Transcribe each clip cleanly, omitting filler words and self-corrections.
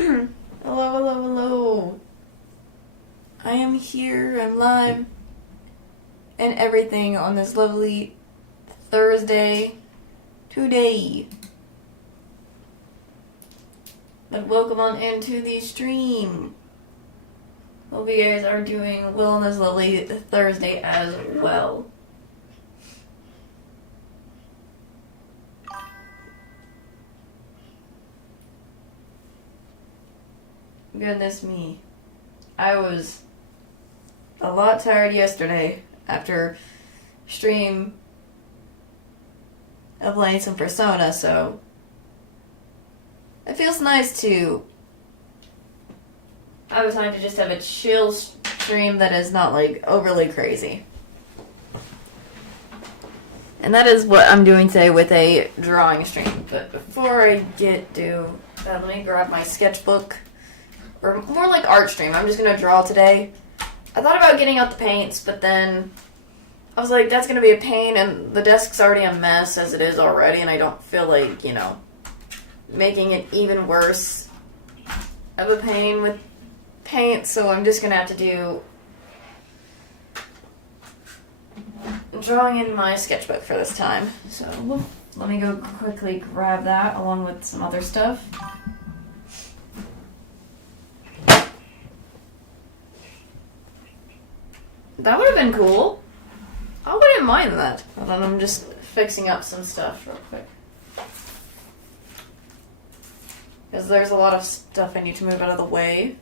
Hello, hello, hello. I am here, I'm live, and everything on this lovely Thursday today. But welcome on into the stream. Hope you guys are doing well on this lovely Thursday as well. Goodness me. I was a lot tired yesterday after stream of playing some Persona, so it feels nice to have a time to just have a chill stream that is not like overly crazy. And that is what I'm doing today with a drawing stream. But before I get to that, let me grab my sketchbook. Or more like art stream. I'm just going to draw today. I thought about getting out the paints, but then I was like, that's going to be a pain, and the desk's already a mess as it is already, and I don't feel like, making it even worse of a pain with paint, so I'm just going to have to do drawing in my sketchbook for this time. So let me go quickly grab that along with some other stuff. That would have been cool. I wouldn't mind that. Hold on, I'm just fixing up some stuff real quick. Because there's a lot of stuff I need to move out of the way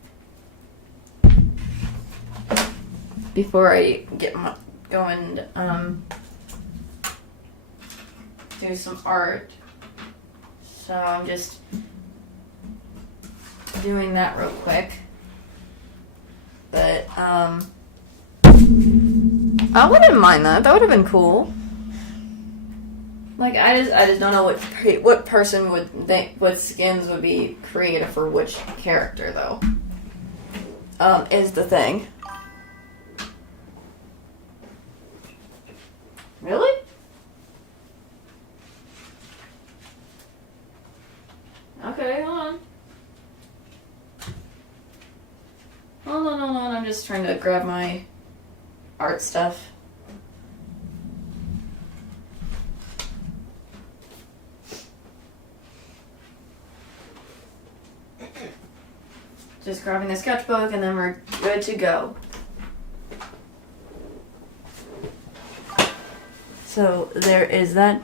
before I get going do some art. So I'm just doing that real quick. But I wouldn't mind that. That would have been cool. Like I just don't know what person would think, what skins would be created for which character though. Is the thing. Really? Okay, hold on. Hold on. I'm just trying to grab my art stuff. Just grabbing the sketchbook and then we're good to go. So there is that.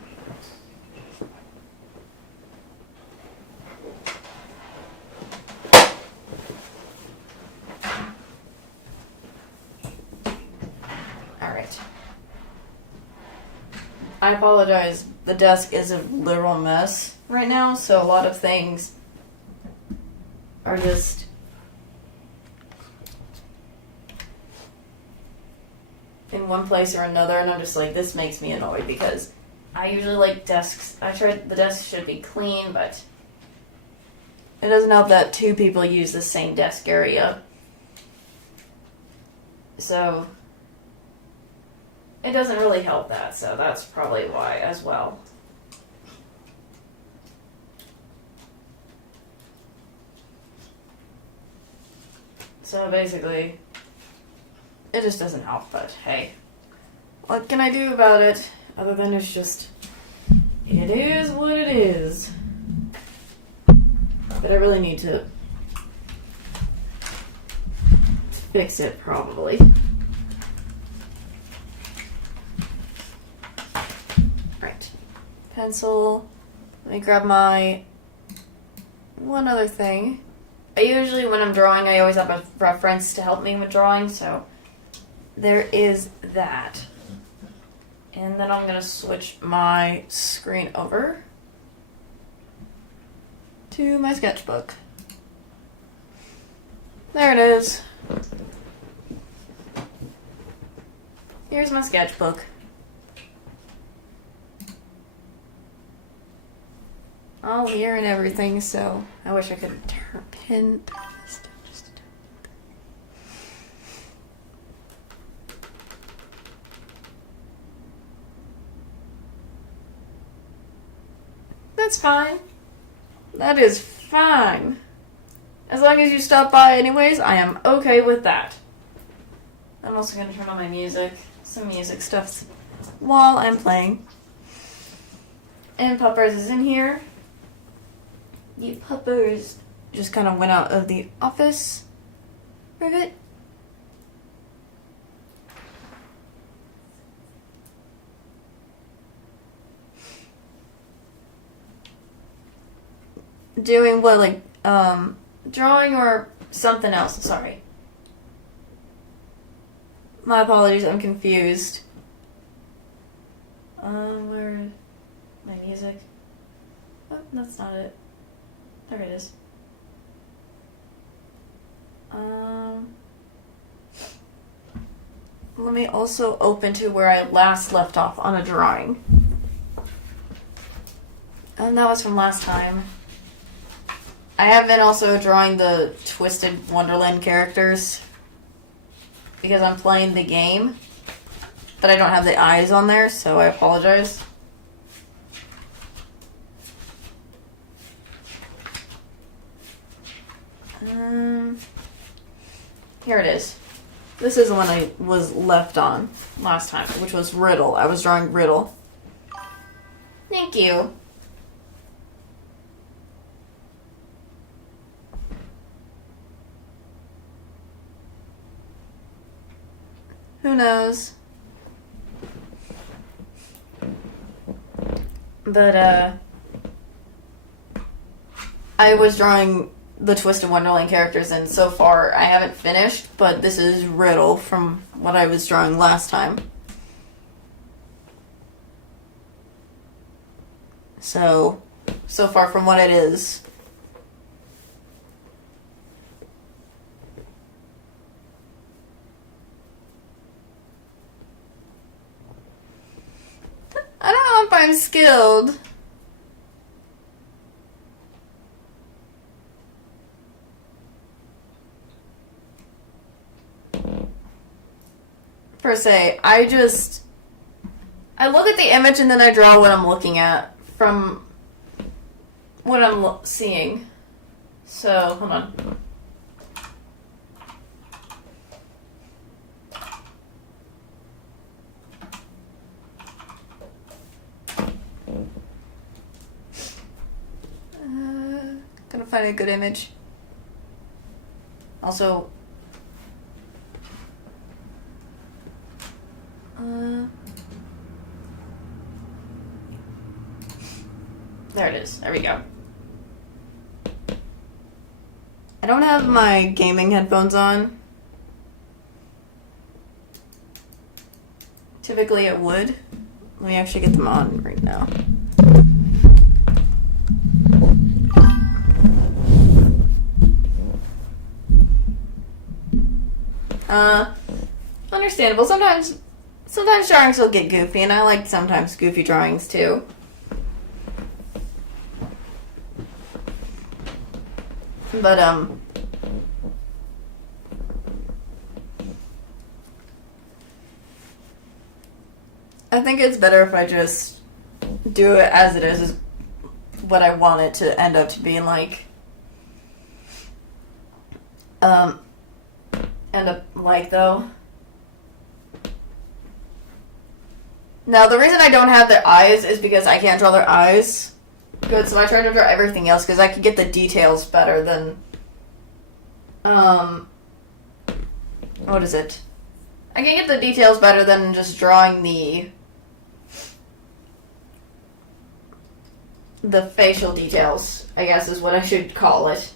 I apologize. The desk is a literal mess right now, so a lot of things are just in one place or another, and I'm just like, this makes me annoyed because I usually like desks. The desk should be clean, but it doesn't help that two people use the same desk area. So it doesn't really help that, so that's probably why as well. So basically, it just doesn't help, but hey. What can I do about it? Other than it's just, it is what it is. But I really need to fix it, probably. Pencil. Let me grab my one other thing. I usually, when I'm drawing, I always have a reference to help me with drawing, so there is that. And then I'm going to switch my screen over to my sketchbook. There it is. Here's my sketchbook. All here and everything, so I wish I could pin this down just a bit. That's fine. That is fine. As long as you stop by anyways, I am okay with that. I'm also going to turn on my music. Some music stuff while I'm playing. And Puppers is in here. The Puppers just kind of went out of the office for a bit. Doing what, like, drawing or something else? Sorry. My apologies, I'm confused. Where... my music? Oh, that's not it. There it is. Let me also open to where I last left off on a drawing. And that was from last time. I have been also drawing the Twisted Wonderland characters because I'm playing the game, but I don't have the eyes on there, so I apologize. Here it is. This is the one I was left on last time, which was Riddle. I was drawing Riddle. Thank you. Who knows? But, I was drawing the Twisted Wonderland characters, and so far I haven't finished, but this is Riddle from what I was drawing last time. So far from what it is. I don't know if I'm skilled. Per se, I look at the image and then I draw what I'm looking at from what I'm seeing. So, hold on. Gonna find a good image. Also, there it is. There we go. I don't have my gaming headphones on. Typically it would. Let me actually get them on right now. Understandable. Sometimes drawings will get goofy, and I like sometimes goofy drawings too. But, I think it's better if I just do it as it is what I want it to end up to being like. End up like, though. Now, the reason I don't have their eyes is because I can't draw their eyes good, so I try to draw everything else because I can get the details better than, what is it? I can get the details better than just drawing the facial details, I guess is what I should call it.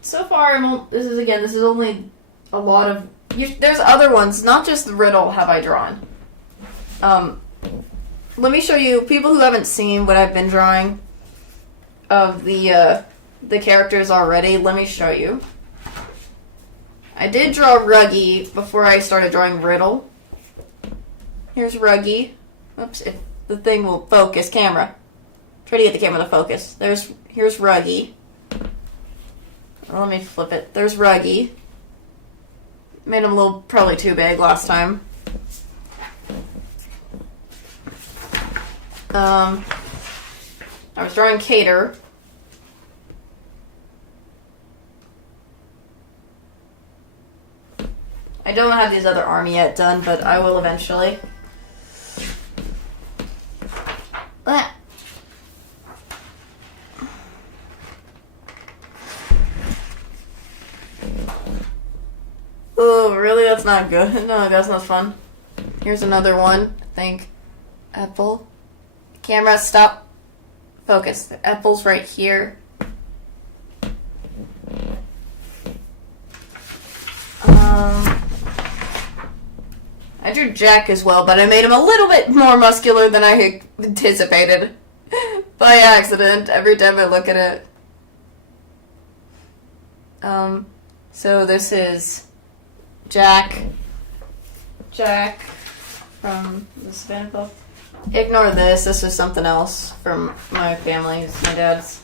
So far, this is only a lot of... there's other ones, not just the Riddle have I drawn. Let me show you, people who haven't seen what I've been drawing of the characters already, let me show you. I did draw Ruggy before I started drawing Riddle. Here's Ruggy. Oops, if the thing will focus, camera. Try to get the camera to focus. Here's Ruggy. Let me flip it. There's Ruggy. Made him a little, probably too big last time. I was drawing Cater. I don't have these other army yet done, but I will eventually. Ah. Oh, really? That's not good. No, that's not fun. Here's another one, I think. Apple. Camera, stop. Focus. The apple's right here. I drew Jack as well, but I made him a little bit more muscular than I had anticipated. By accident, every time I look at it. So this is Jack from the Savannah Club. Ignore this. This is something else from my family. It's my dad's.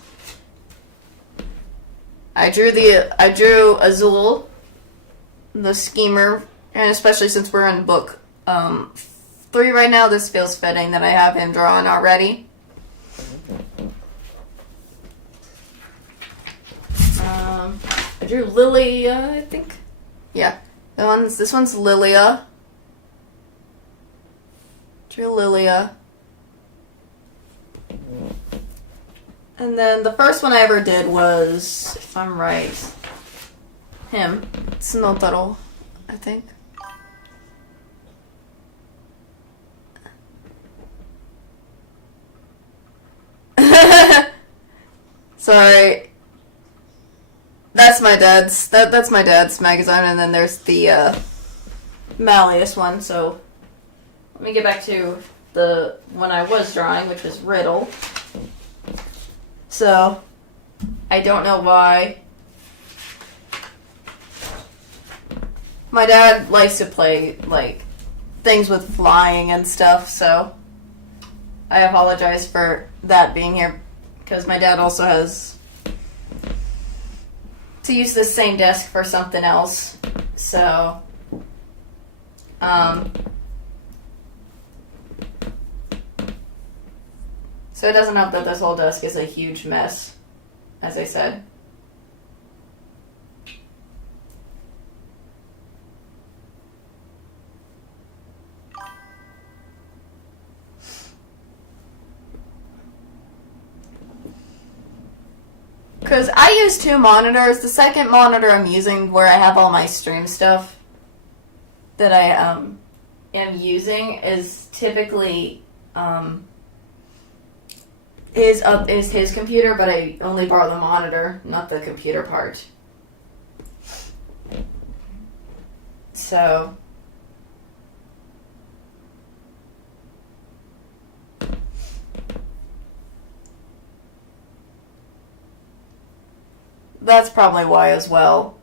I drew Azul, the schemer, and especially since we're in book 3 right now, this feels fitting that I have him drawn already. I drew Lilia, I think. Yeah, this one's Lilia. Drew Lilia. And then the first one I ever did was, if I'm right, him. Snotaro, I think. Sorry. That's my dad's. That's my dad's magazine, and then there's the Malleus one. So let me get back to the one I was drawing, which was Riddle. So I don't know why. My dad likes to play like things with flying and stuff, so I apologize for that being here because my dad also has to use the same desk for something else. So so it doesn't help that this whole desk is a huge mess, as I said. Because I use 2 monitors. The second monitor I'm using where I have all my stream stuff that I am using is typically is his computer, but I only borrow the monitor, not the computer part. So that's probably why as well.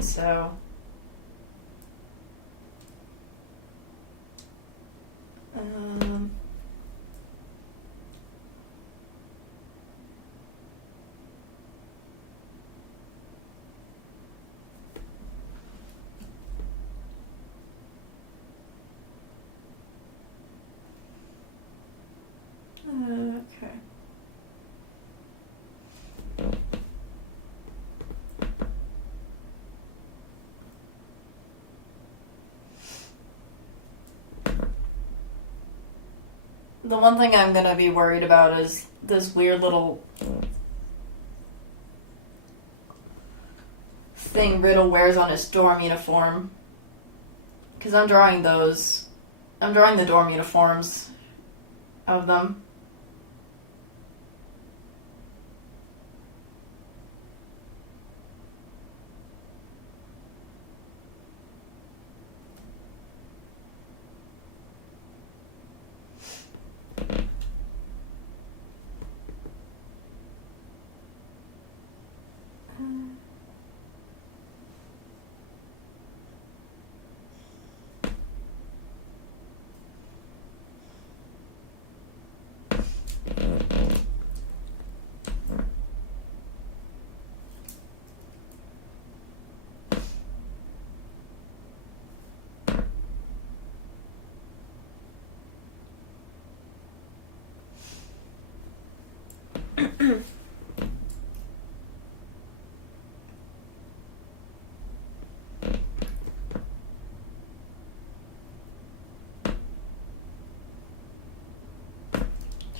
So okay. The one thing I'm gonna be worried about is this weird little thing Riddle wears on his dorm uniform. Because I'm drawing those. I'm drawing the dorm uniforms of them.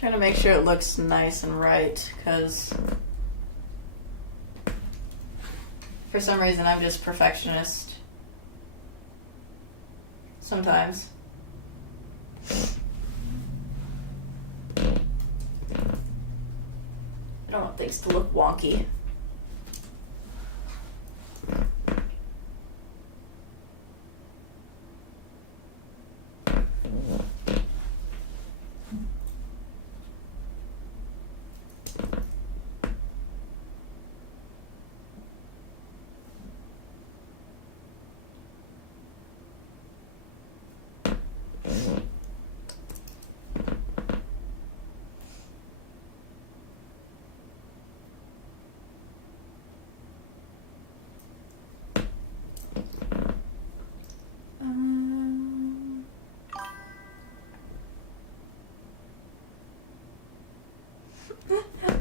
Trying to make sure it looks nice and right, because for some reason I'm just perfectionist. Sometimes. I don't want things to look wonky.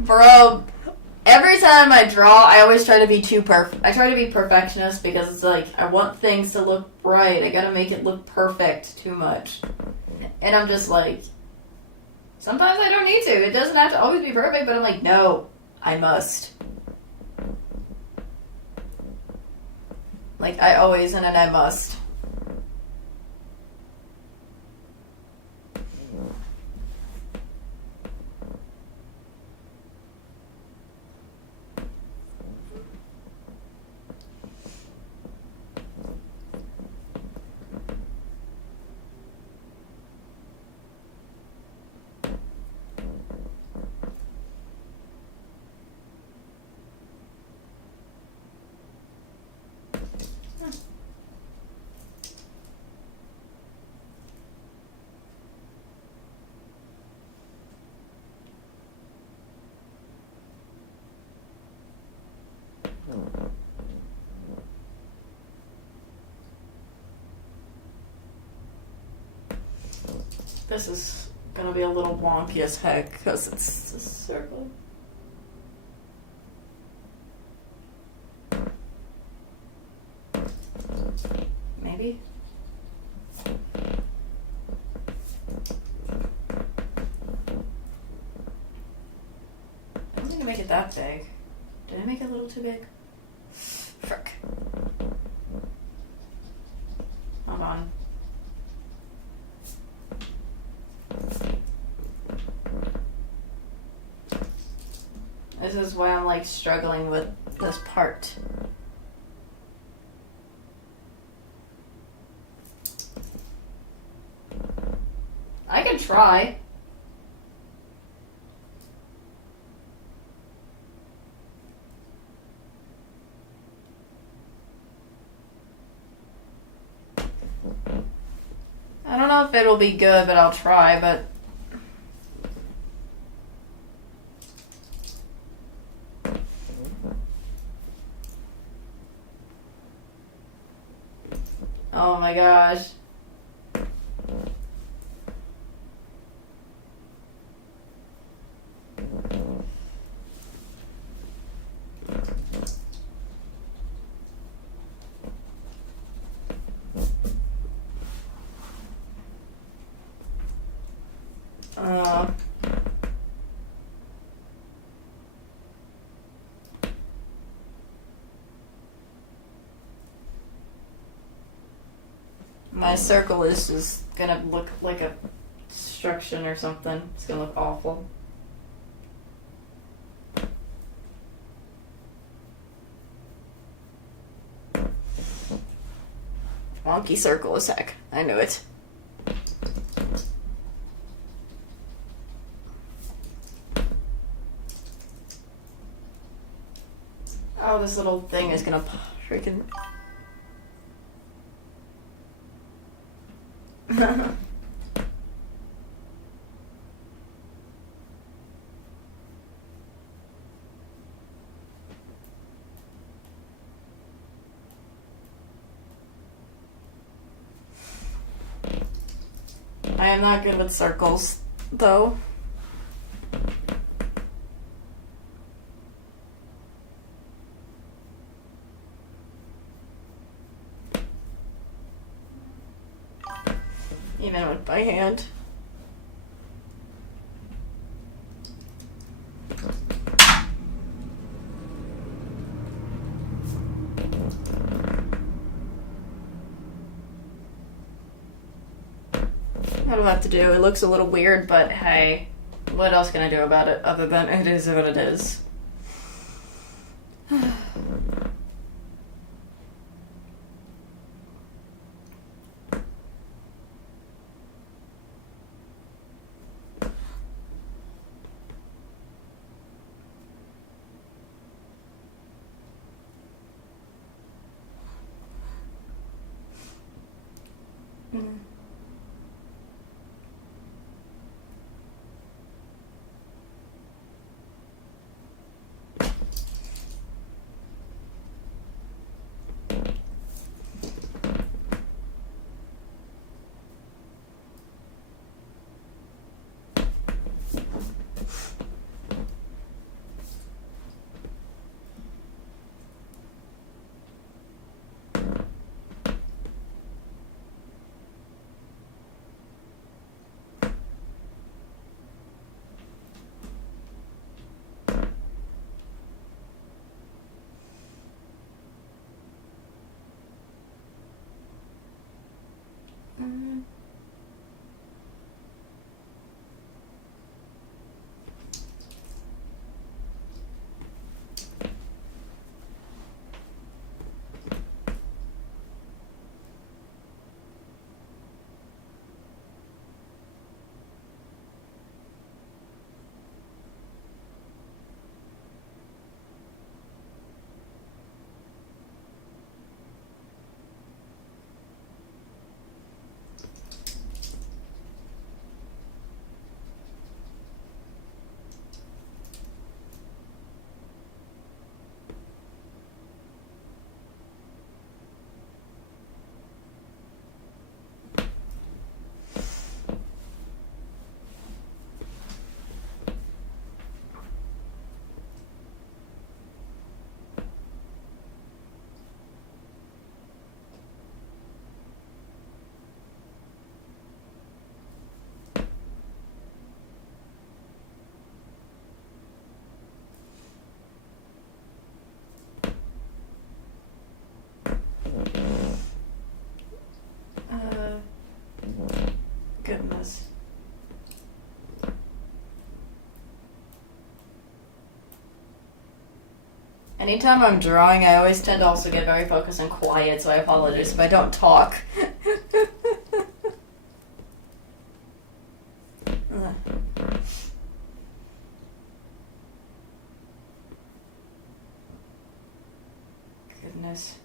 Bro, every time I draw, I always try to be too perfect. I try to be perfectionist because it's like, I want things to look right. I gotta make it look perfect too much. And I'm just like, sometimes I don't need to. It doesn't have to always be perfect, but I'm like, no, I must. Like, I always and I must. This is gonna be a little wonky as heck because it's a circle. Maybe? I don't think I make it that big. Did I make it a little too big? Frick. Hold on. This is why I'm like struggling with this part. I can try. I don't know if it'll be good, but I'll try, but oh my gosh. My circle is just gonna look like a destruction or something. It's gonna look awful. Wonky circle as heck. I knew it. Oh, this little thing is gonna freaking... I am not good with circles, though. Even with my hand. What do I have to do? It looks a little weird, but hey, what else can I do about it other than it is what it is? Goodness. Anytime I'm drawing, I always tend to also get very focused and quiet, so I apologize if I don't talk. Goodness.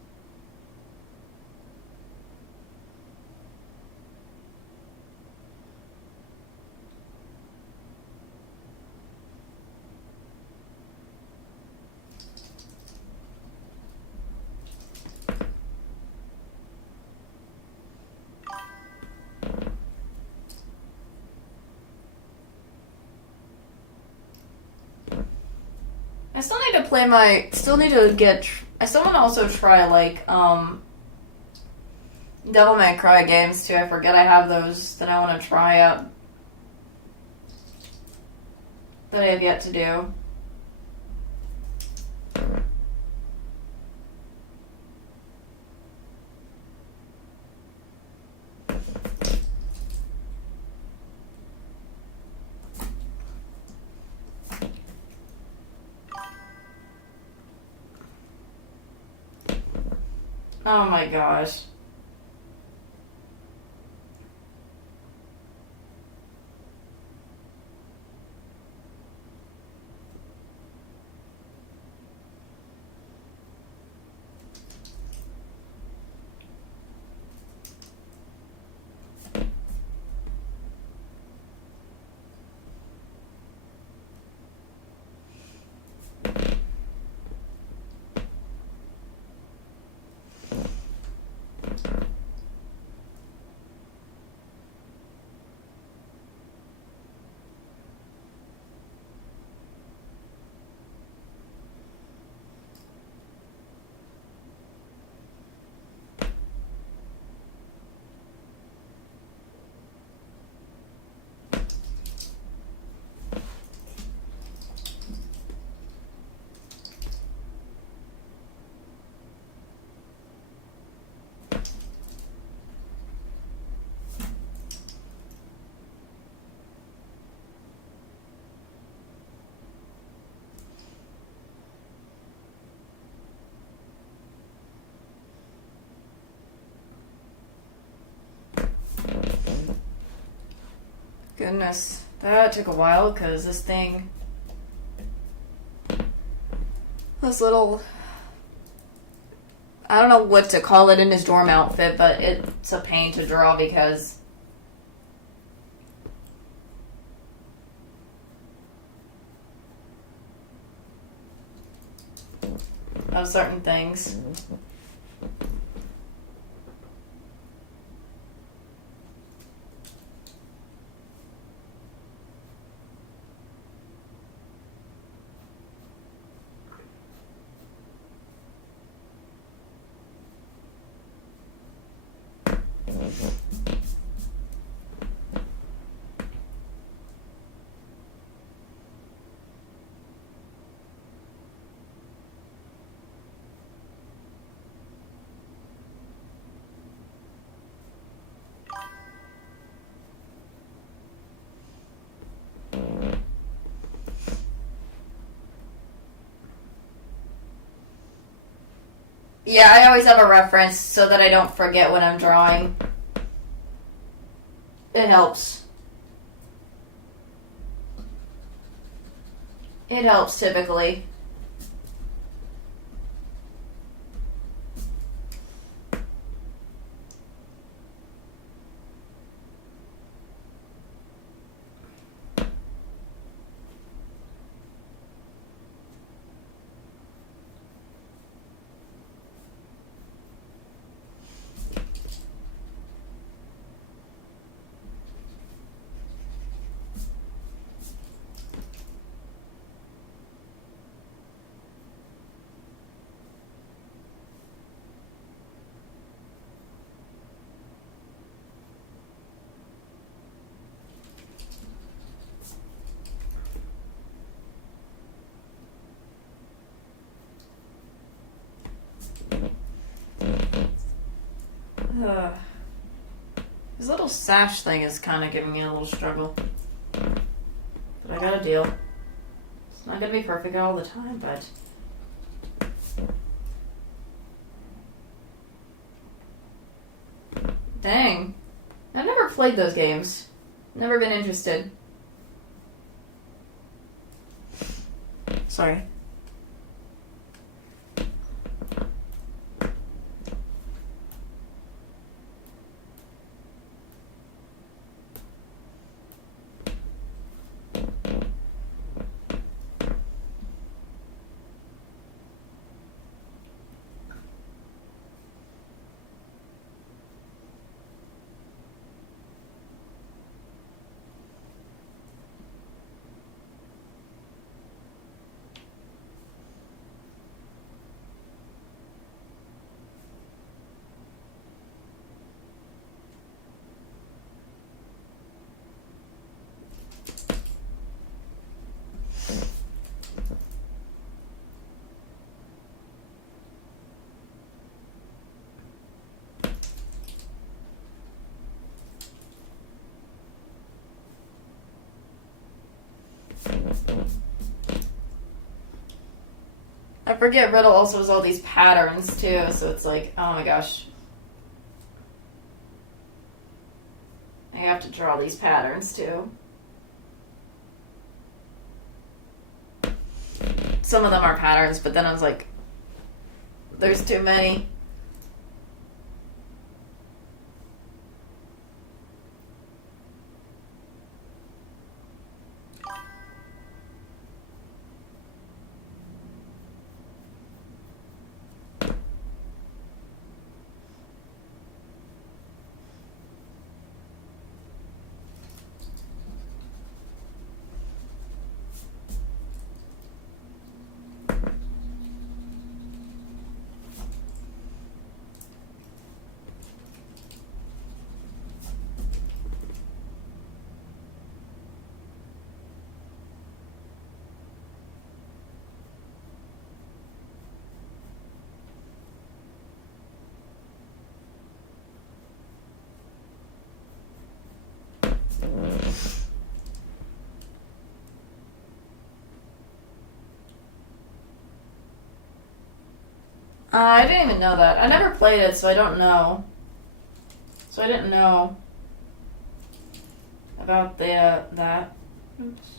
I still need to play my. Still need to get. I still want to also try like Devil May Cry games too. I forget I have those that I want to try out. That I have yet to do. Oh my gosh. Goodness. That took a while because this thing... This little... I don't know what to call it in his dorm outfit, but it's a pain to draw because... of certain things. Yeah, I always have a reference so that I don't forget when I'm drawing. It helps. It helps typically. This little sash thing is kind of giving me a little struggle. But I got a deal. It's not going to be perfect all the time, but... Dang. I've never played those games. Never been interested. Sorry. I forget Riddle also has all these patterns too, so it's like, oh my gosh. I have to draw these patterns too. Some of them are patterns, but then I was like, there's too many. I didn't even know that. I never played it, so I don't know. So I didn't know. about the that. Oops.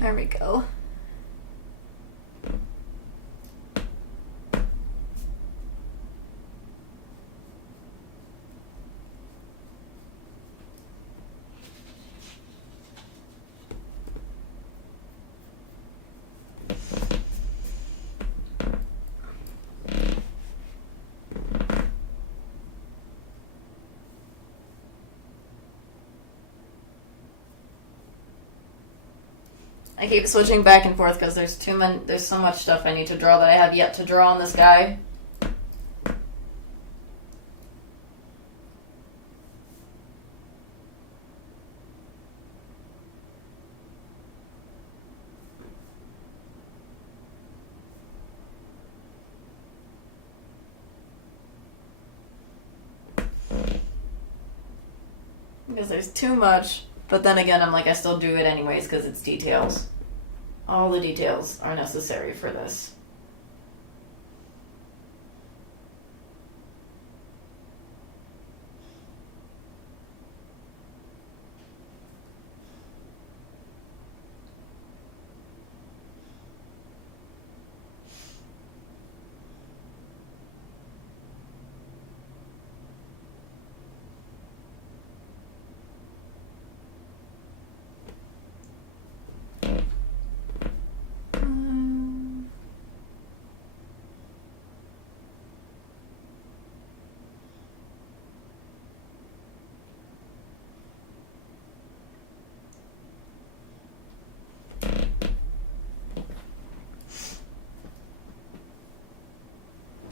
There we go. I keep switching back and forth because there's so much stuff I need to draw that I have yet to draw on this guy. Because there's too much. But then again, I'm like, I still do it anyways because it's details. All the details are necessary for this.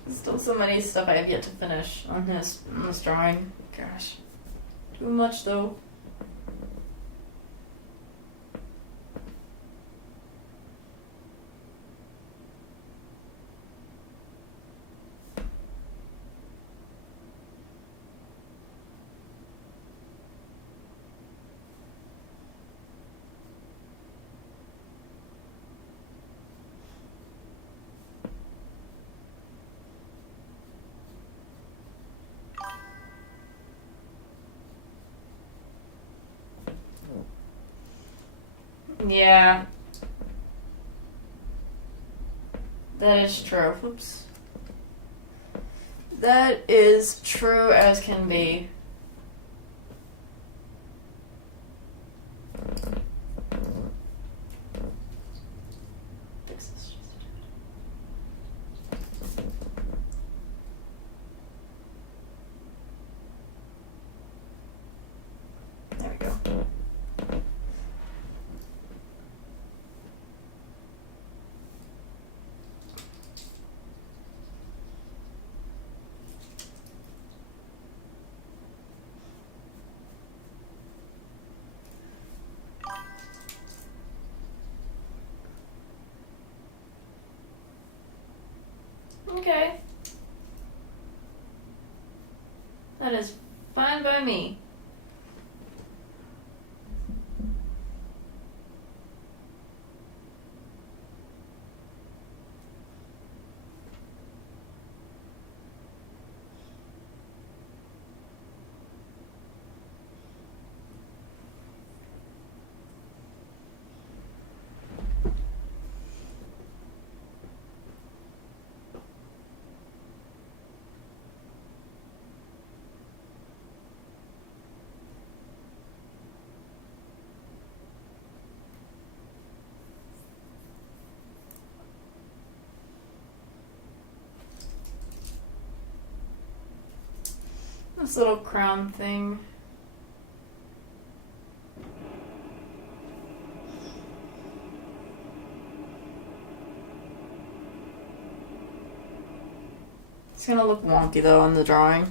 Still so many stuff I have yet to finish on this drawing. Gosh. Too much though. Yeah. That is true. Oops. That is true as can be. Fix this. There we go. Okay. That is fine by me. This little crown thing. It's gonna look wonky though on the drawing.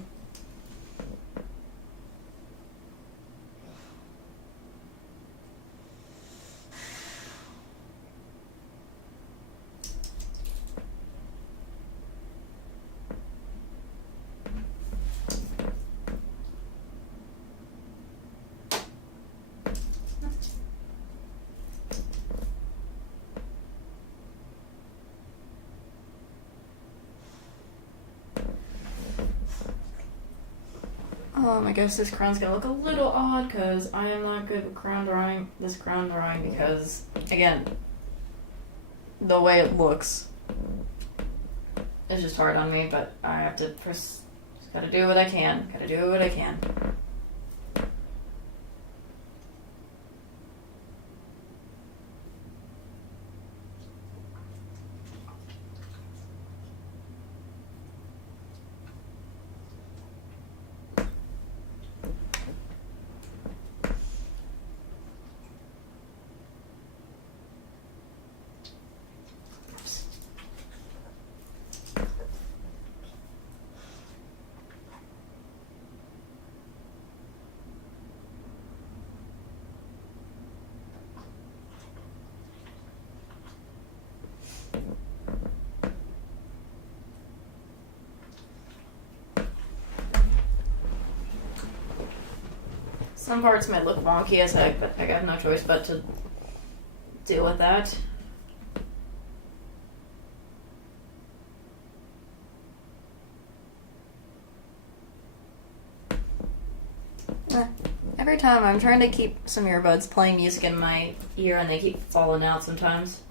I guess this crown's gonna look a little odd because I am not good with this crown drawing because, again, the way it looks is just hard on me, but I have to just gotta do what I can. Gotta do what I can. Some parts might look wonky as heck, but I got no choice but to deal with that. Every time I'm trying to keep some earbuds playing music in my ear and they keep falling out sometimes.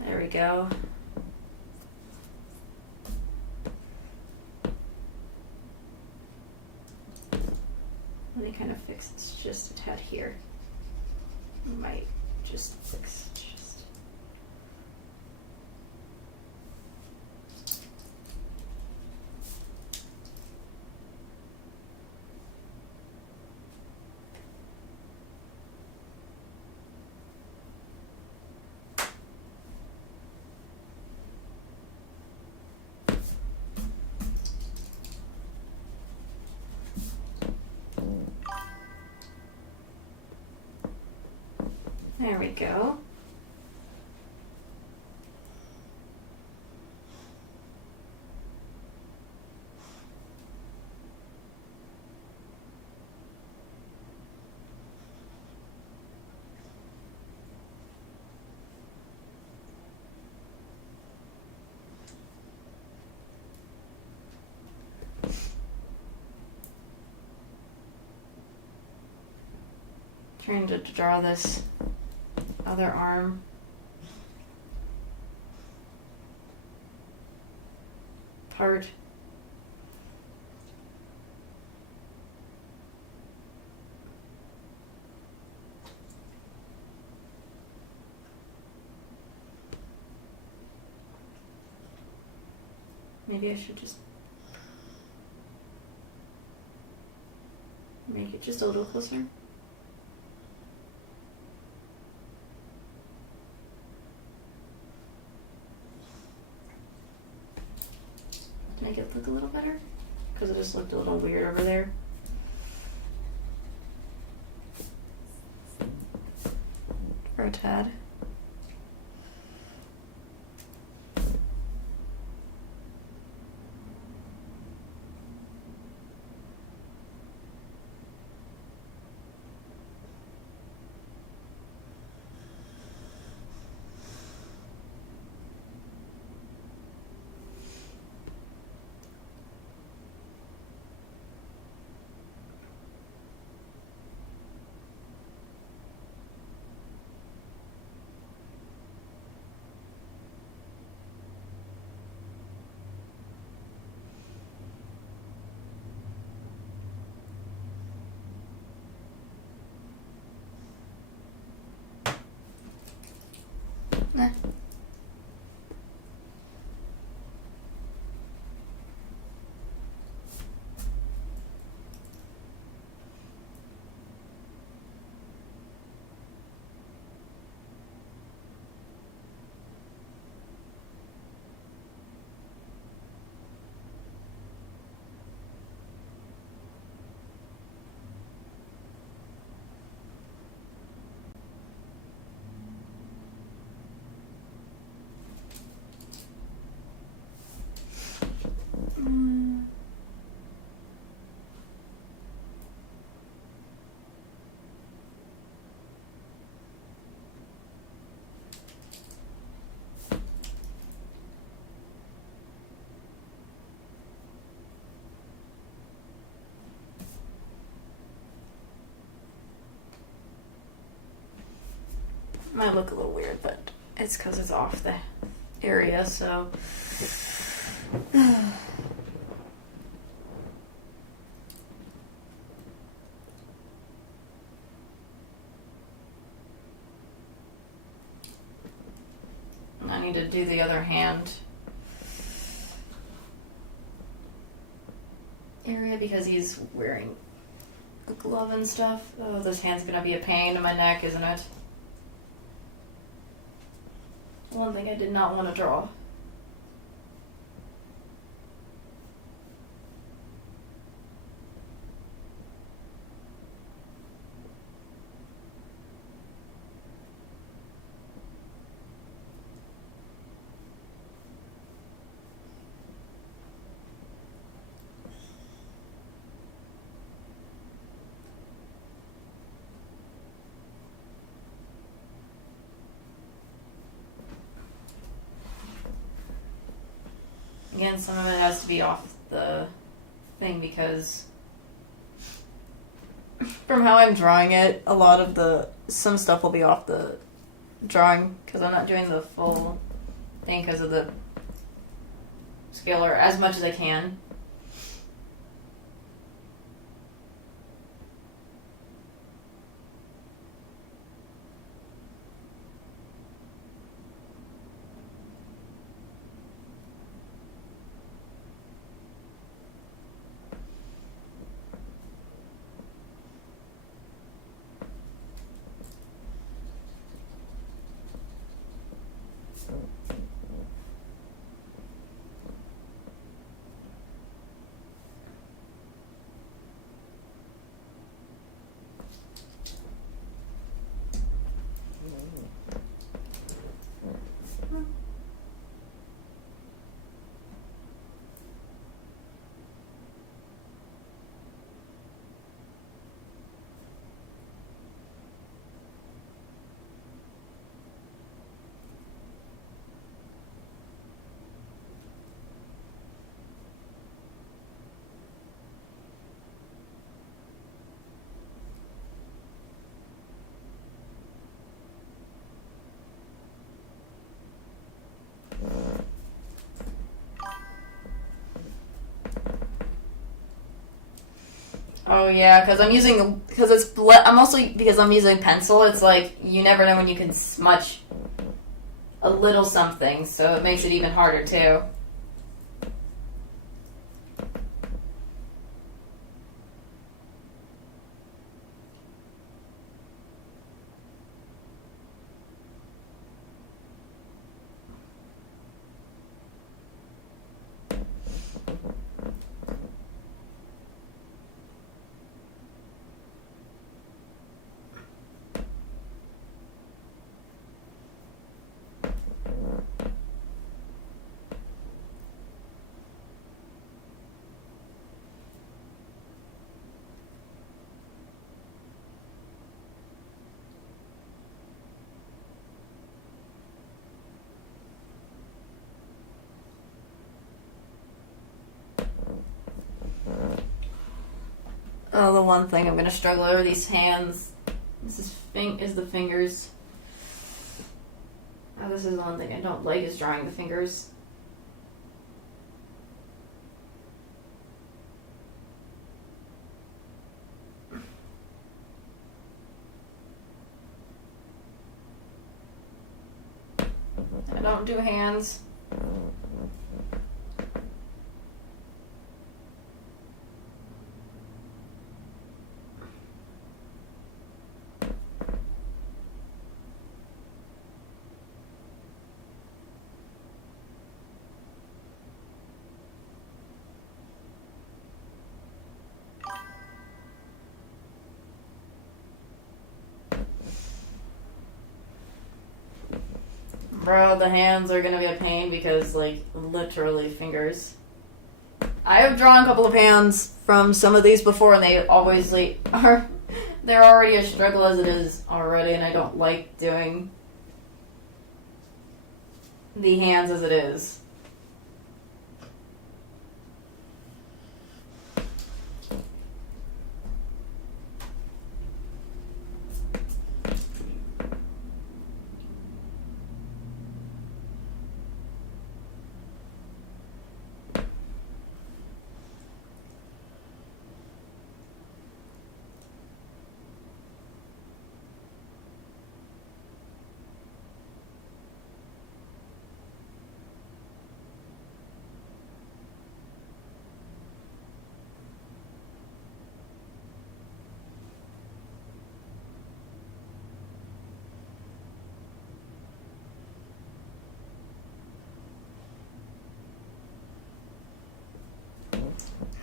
There we go. Let me kind of fix this just a tad here. Might just fix just. There we go. Trying to draw this other arm. Part. Maybe I should just make it just a little closer. To make it look a little better, because it just looked a little weird over there. For a tad. Nah. Might look a little weird, but it's because it's off the area, so. I need to do the other hand area because he's wearing a glove and stuff. Oh, this hand's gonna be a pain in my neck, isn't it? One thing I did not want to draw. Again, some of it has to be off the thing because from how I'm drawing it, a lot of some stuff will be off the drawing because I'm not doing the full thing because of the scaler as much as I can. Oh yeah, because I'm using I'm also because I'm using pencil. It's like you never know when you can smudge a little something, so it makes it even harder too. Oh, the one thing I'm gonna struggle over these hands. This is the fingers. Oh, this is the one thing I don't like is drawing the fingers. I don't do hands. Bro, the hands are gonna be a pain because, like, literally fingers. I have drawn a couple of hands from some of these before, and they always, like, are... They're already a struggle as it is already, and I don't like doing the hands as it is.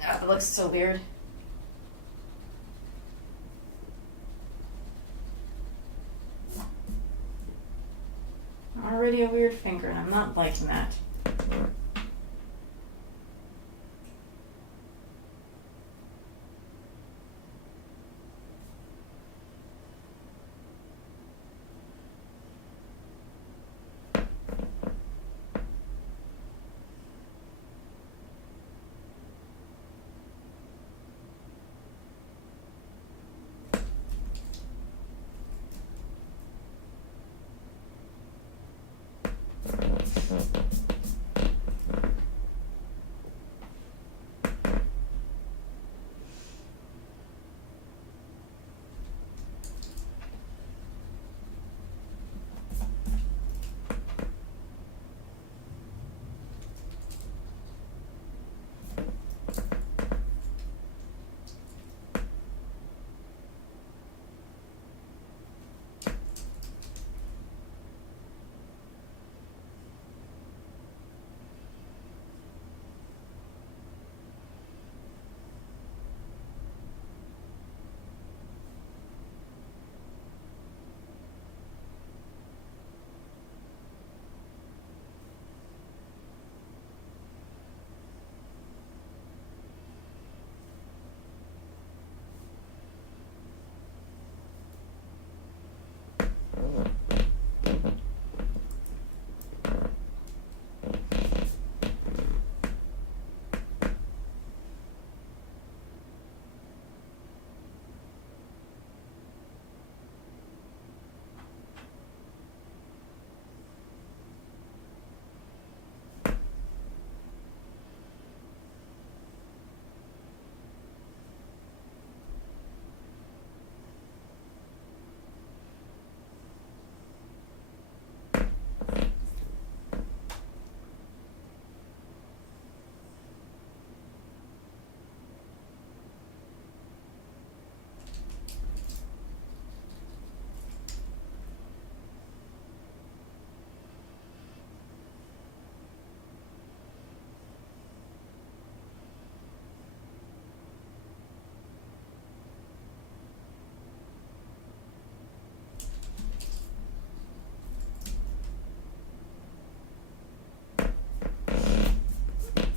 Oh, it looks so weird. Already a weird finger, and I'm not liking that.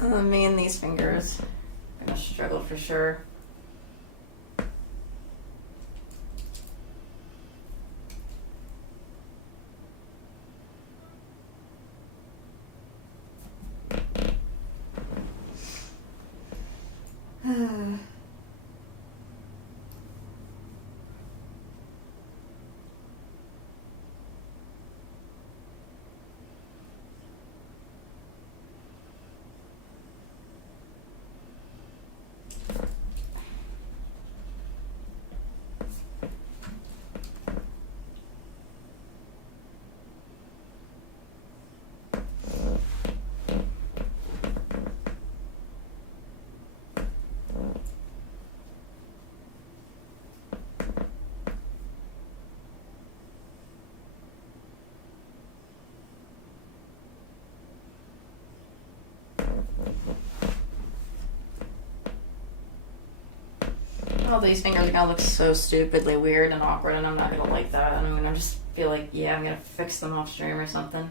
Me and these fingers. I'm gonna struggle for sure. All these fingers are gonna look so stupidly weird and awkward, and I'm not gonna like that. And I'm gonna just feel like, yeah, I'm gonna fix them off stream or something.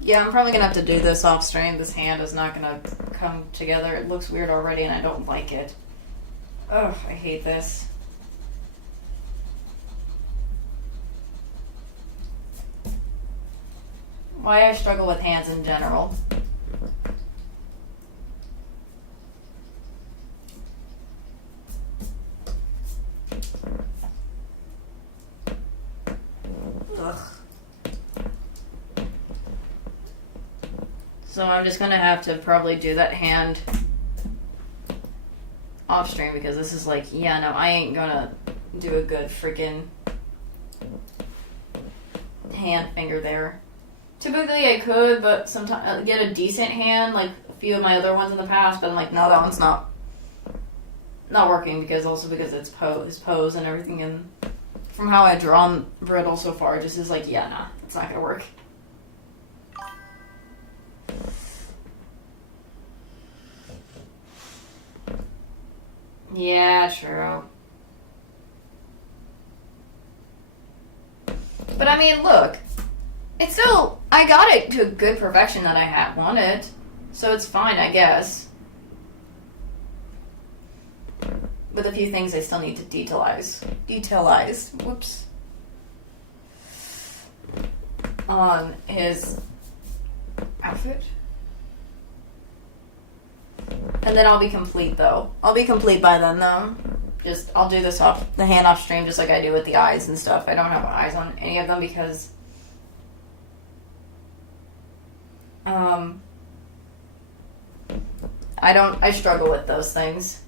Yeah, I'm probably gonna have to do this off stream. This hand is not gonna come together. It looks weird already, and I don't like it. Ugh, I hate this. Why I struggle with hands in general. Ugh. So I'm just gonna have to probably do that hand off stream, because this is like, yeah, no, I ain't gonna do a good freaking hand finger there. Typically I could, but sometimes get a decent hand, like a few of my other ones in the past, but I'm like, no, that one's not working, because it's his pose and everything, and from how I drawn Brittle so far, it just is like, yeah, nah, it's not gonna work. Yeah, true. But I mean, look, it's still, I got it to a good perfection that I wanted, so it's fine, I guess. With a few things I still need to detailize, whoops, on his outfit. And then I'll be complete, though. I'll be complete by then, though. I'll do this the hand off stream, just like I do with the eyes and stuff. I don't have eyes on any of them because I struggle with those things.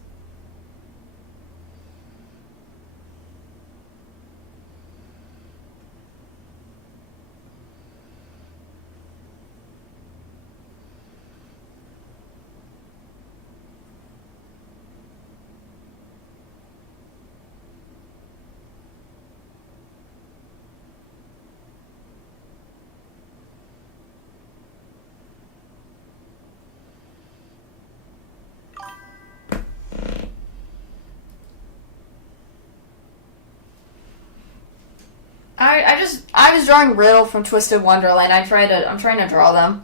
I was drawing Riddle from Twisted Wonderland. I'm trying to draw them.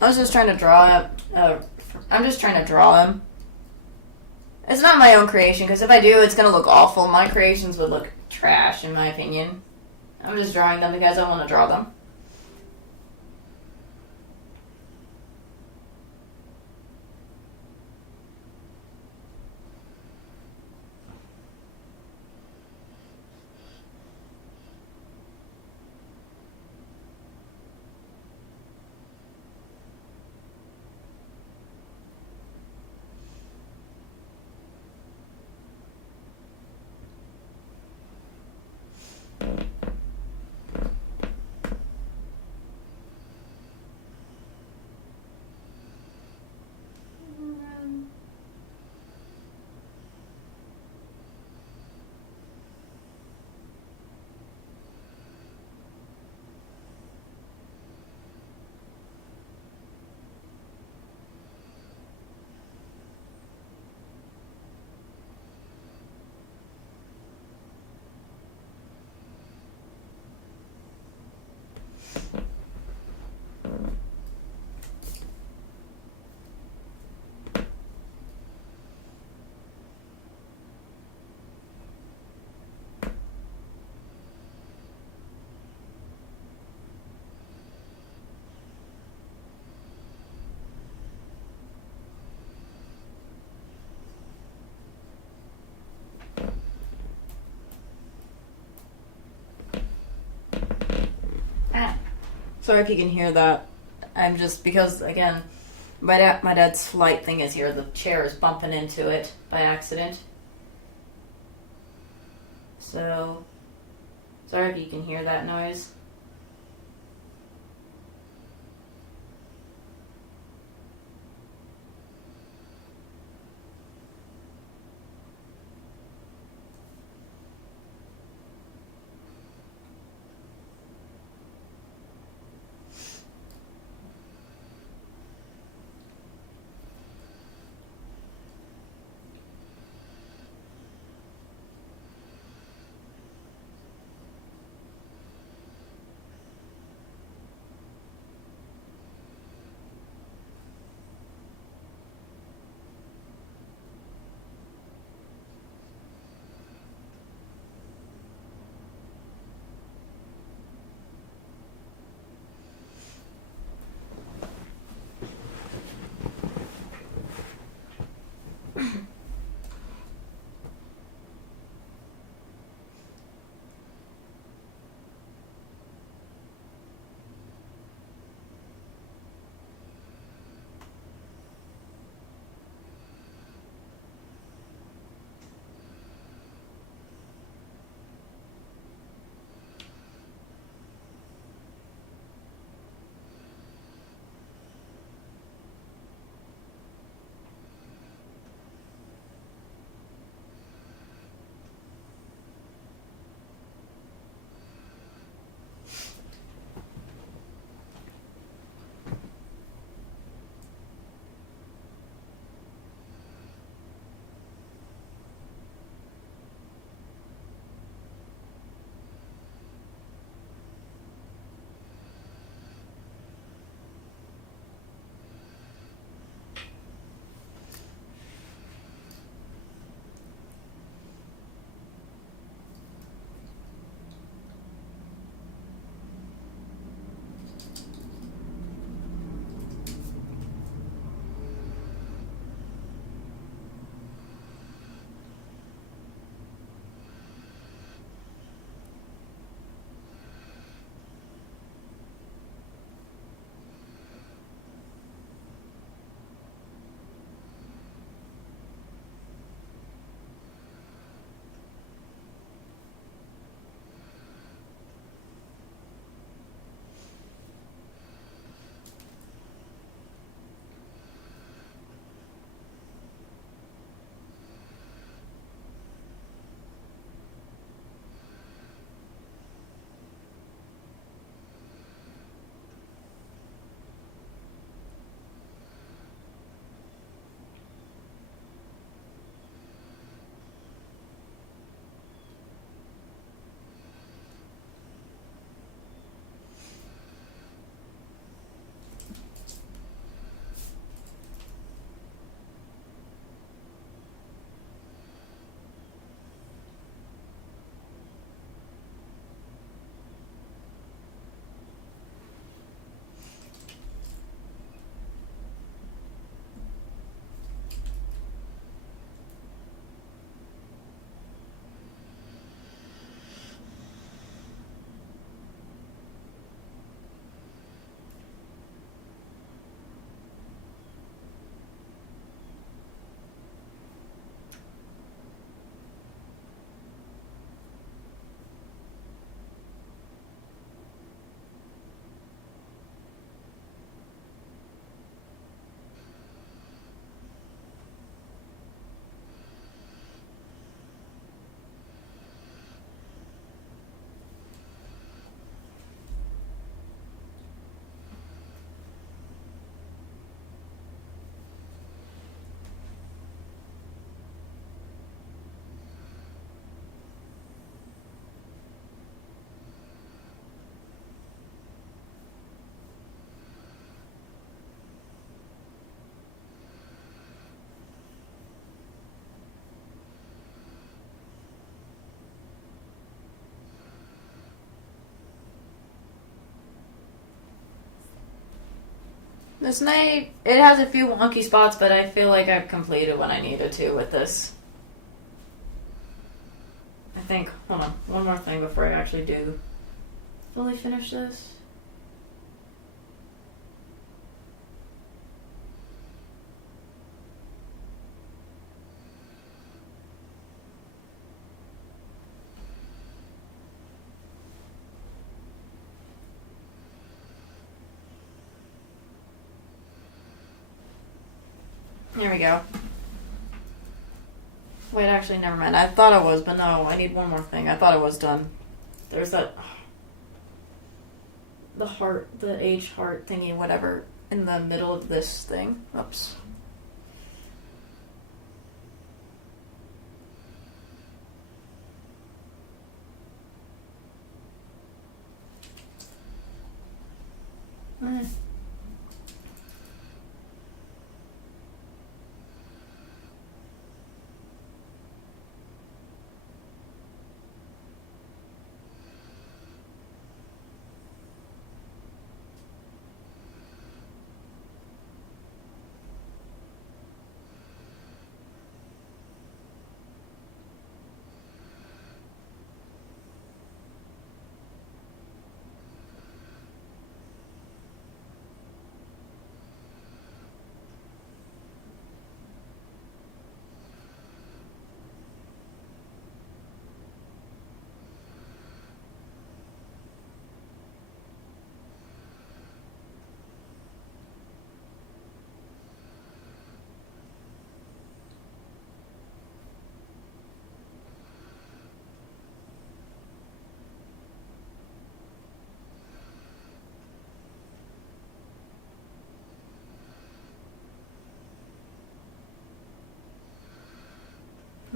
I was just trying to draw I'm just trying to draw him. It's not my own creation, because if I do, it's going to look awful. My creations would look trash, in my opinion. I'm just drawing them because I want to draw them. Sorry if you can hear that. I'm just, because, again, my dad's flight thing is here. The chair is bumping into it by accident. So, sorry if you can hear that noise. This night, it has a few wonky spots, but I feel like I've completed what I needed to with this. I think, hold on, one more thing before I actually do fully finish this. There we go. Wait, actually, never mind. I thought I was, but no, I need one more thing. I thought I was done. There's that... The heart, the H heart thingy, whatever, in the middle of this thing. Oops.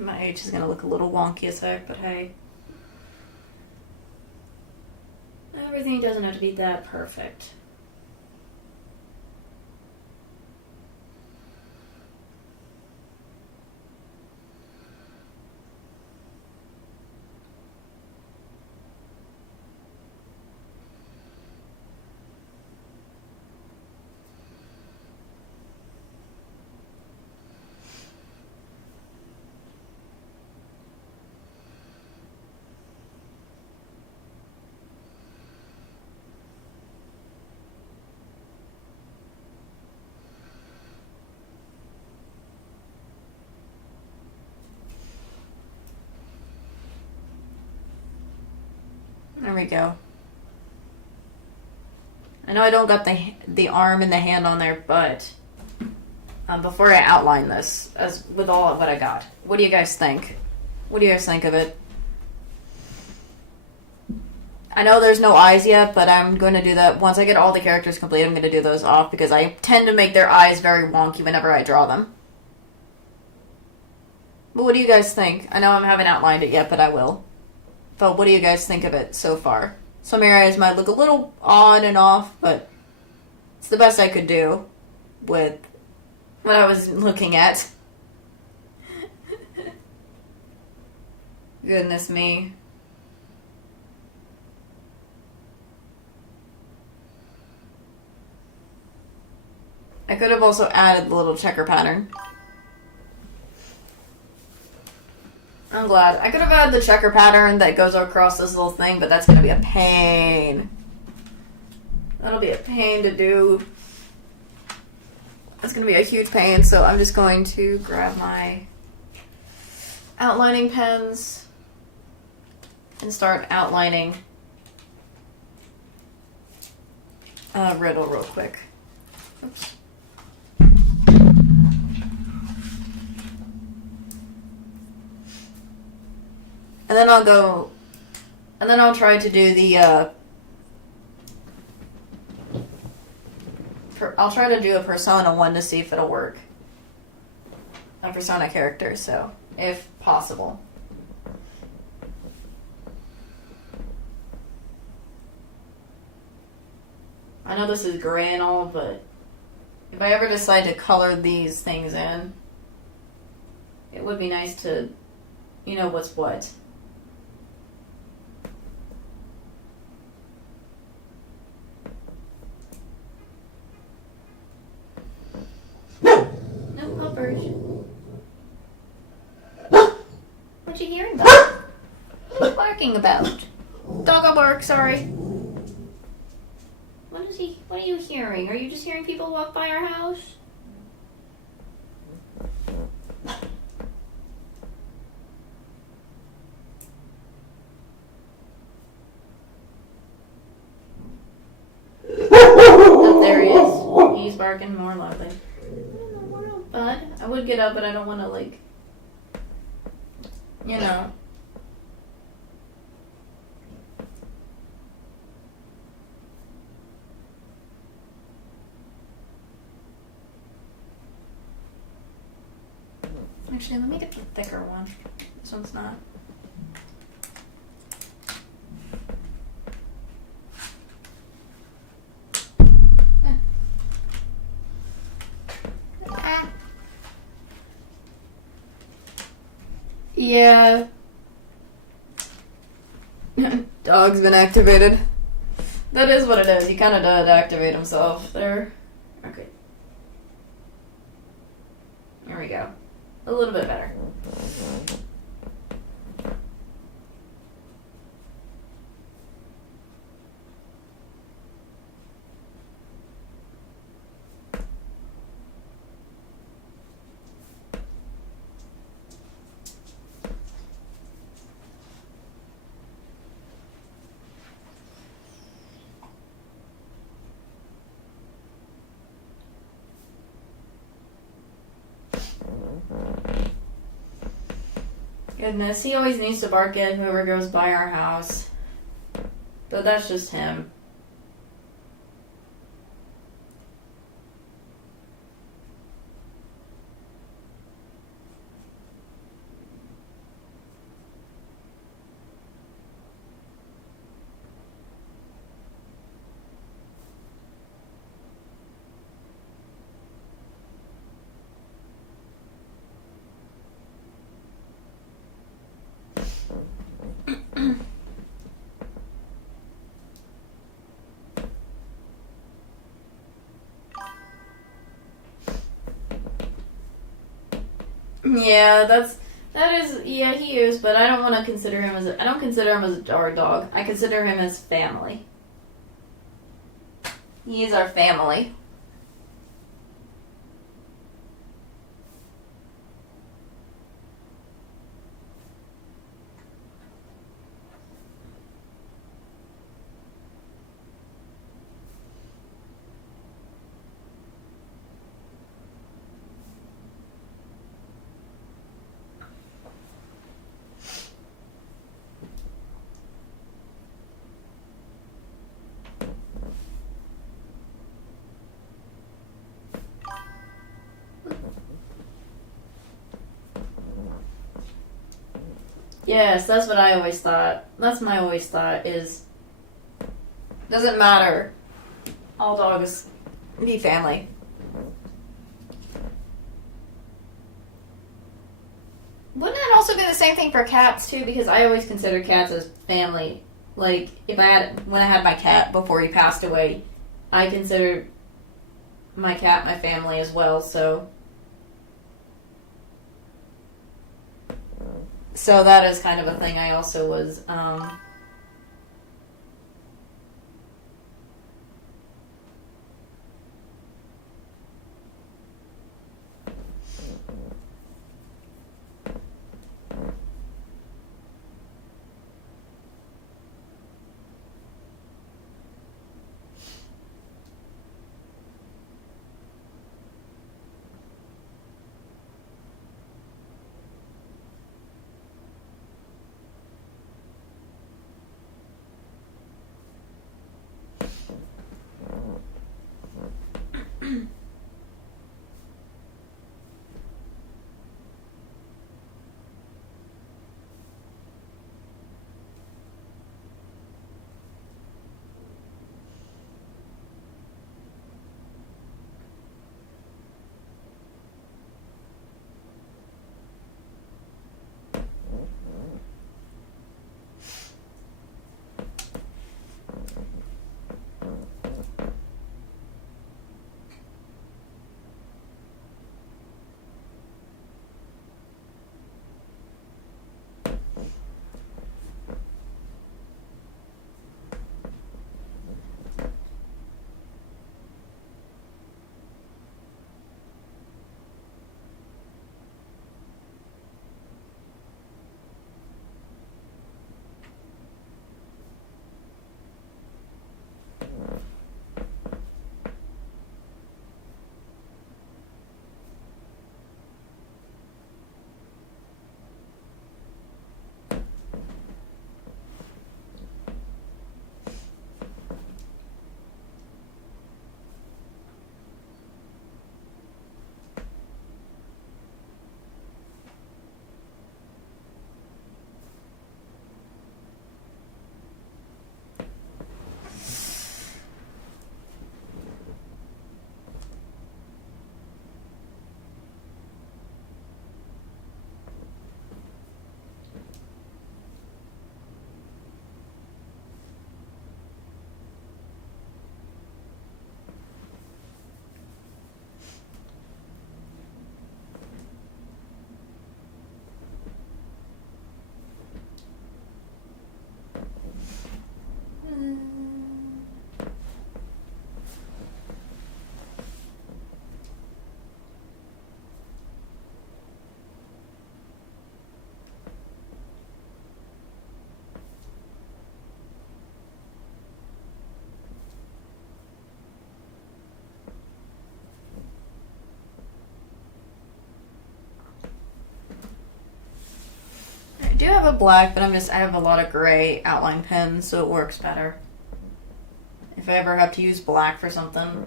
My H is going to look a little wonky as heck, but hey. Everything doesn't have to be that perfect. There we go. I know I don't got the arm and the hand on there, but before I outline this, as with all of what I got, what do you guys think? What do you guys think of it? I know there's no eyes yet, but I'm going to do that. Once I get all the characters complete, I'm going to do those off because I tend to make their eyes very wonky whenever I draw them. But what do you guys think? I know I haven't outlined it yet, but I will. But what do you guys think of it so far? Some areas might look a little on and off, but it's the best I could do with what I was looking at. Goodness me. I could have also added the little checker pattern. I'm glad. I could have added the checker pattern that goes across this little thing, but that's going to be a pain. That'll be a pain to do. That's going to be a huge pain, so I'm just going to grab my outlining pens and start outlining a riddle real quick. Oops. And then I'll try to do the, I'll try to do a Persona 1 to see if it'll work. A Persona character, so, if possible. I know this is gray and all, but if I ever decide to color these things in, it would be nice to, you know what's what. What you hearing about? What are you barking about? Doggo bark, sorry. What are you hearing? Are you just hearing people walk by our house? Oh, there he is. He's barking more loudly. What in the world, bud? to get up, but I don't want to, like, you know. Actually, let me get the thicker one. This one's not. Yeah. Dog's been activated. That is what it is. He kind of did activate himself there. Okay. There we go. A little bit better. Goodness, he always needs to bark at whoever goes by our house. But that's just him. Yeah, he is, but I don't want to consider him I don't consider him as our dog. I consider him as family. He is our family. Yes, that's what I always thought. That's my always thought is, doesn't matter. All dogs be family. Wouldn't that also be the same thing for cats too? Because I always consider cats as family. Like when I had my cat before he passed away, I considered my cat my family as well. So that is kind of a thing I also was. have a black, but I have a lot of gray outline pens, so it works better. If I ever have to use black for something.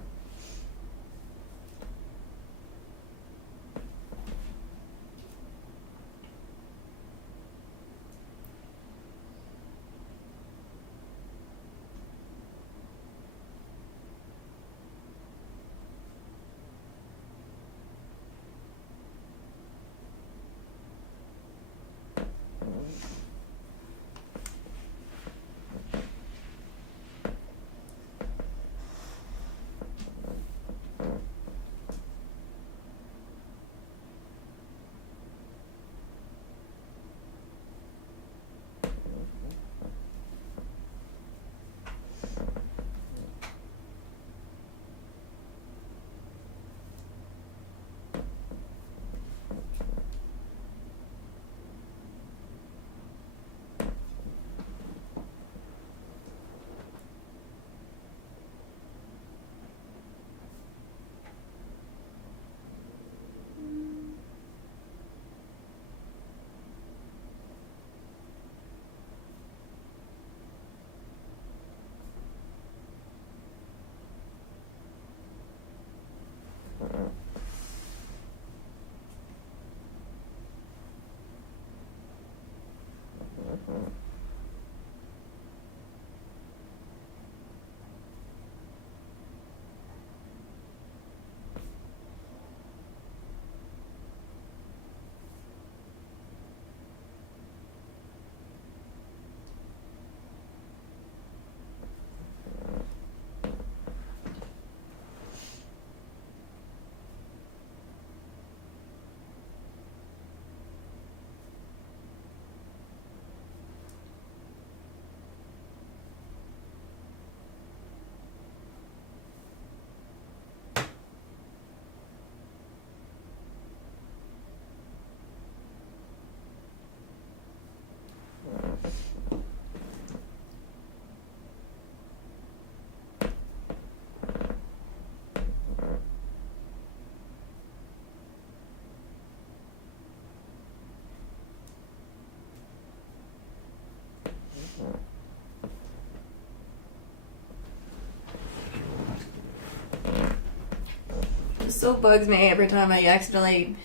It still bugs me every time I accidentally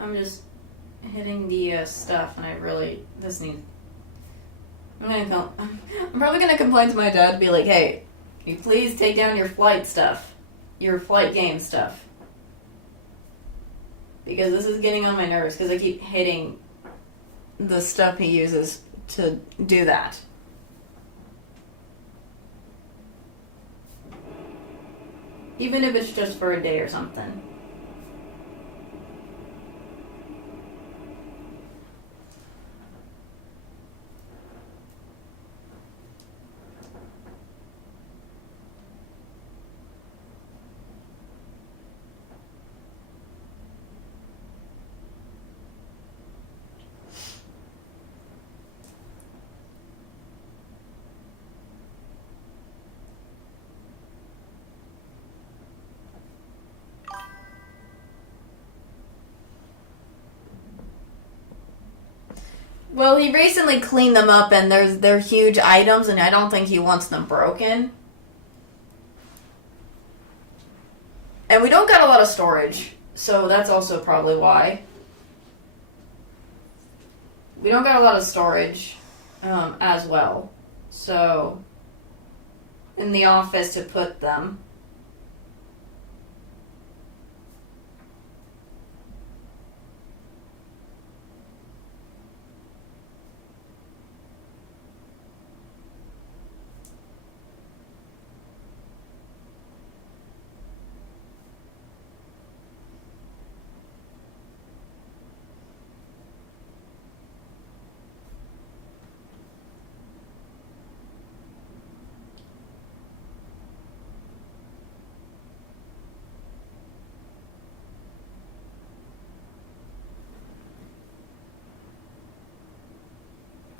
I'm just hitting the stuff, and I'm probably gonna complain to my dad and be like, hey, can you please take down your flight stuff, your flight game stuff, because this is getting on my nerves because I keep hitting the stuff he uses to do that. Even if it's just for a day or something. Well, he recently cleaned them up, and they're huge items, and I don't think he wants them broken. And we don't got a lot of storage, so that's also probably why. We don't got a lot of storage as well. So, in the office to put them.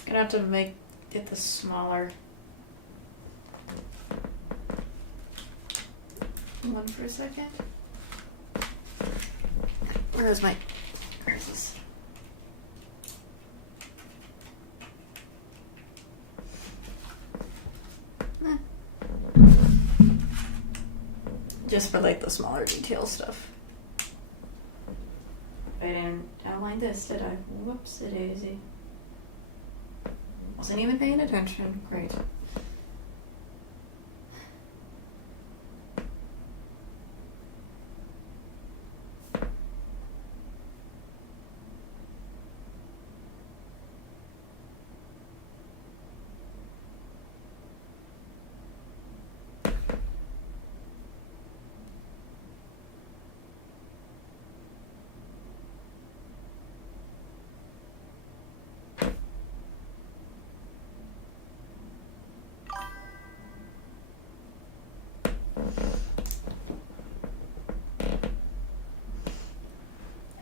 Gonna have to get this smaller one for a second. Where's this? just for like the smaller detail stuff. I didn't outline this, did I? Whoopsie daisy. Wasn't even paying attention. Great.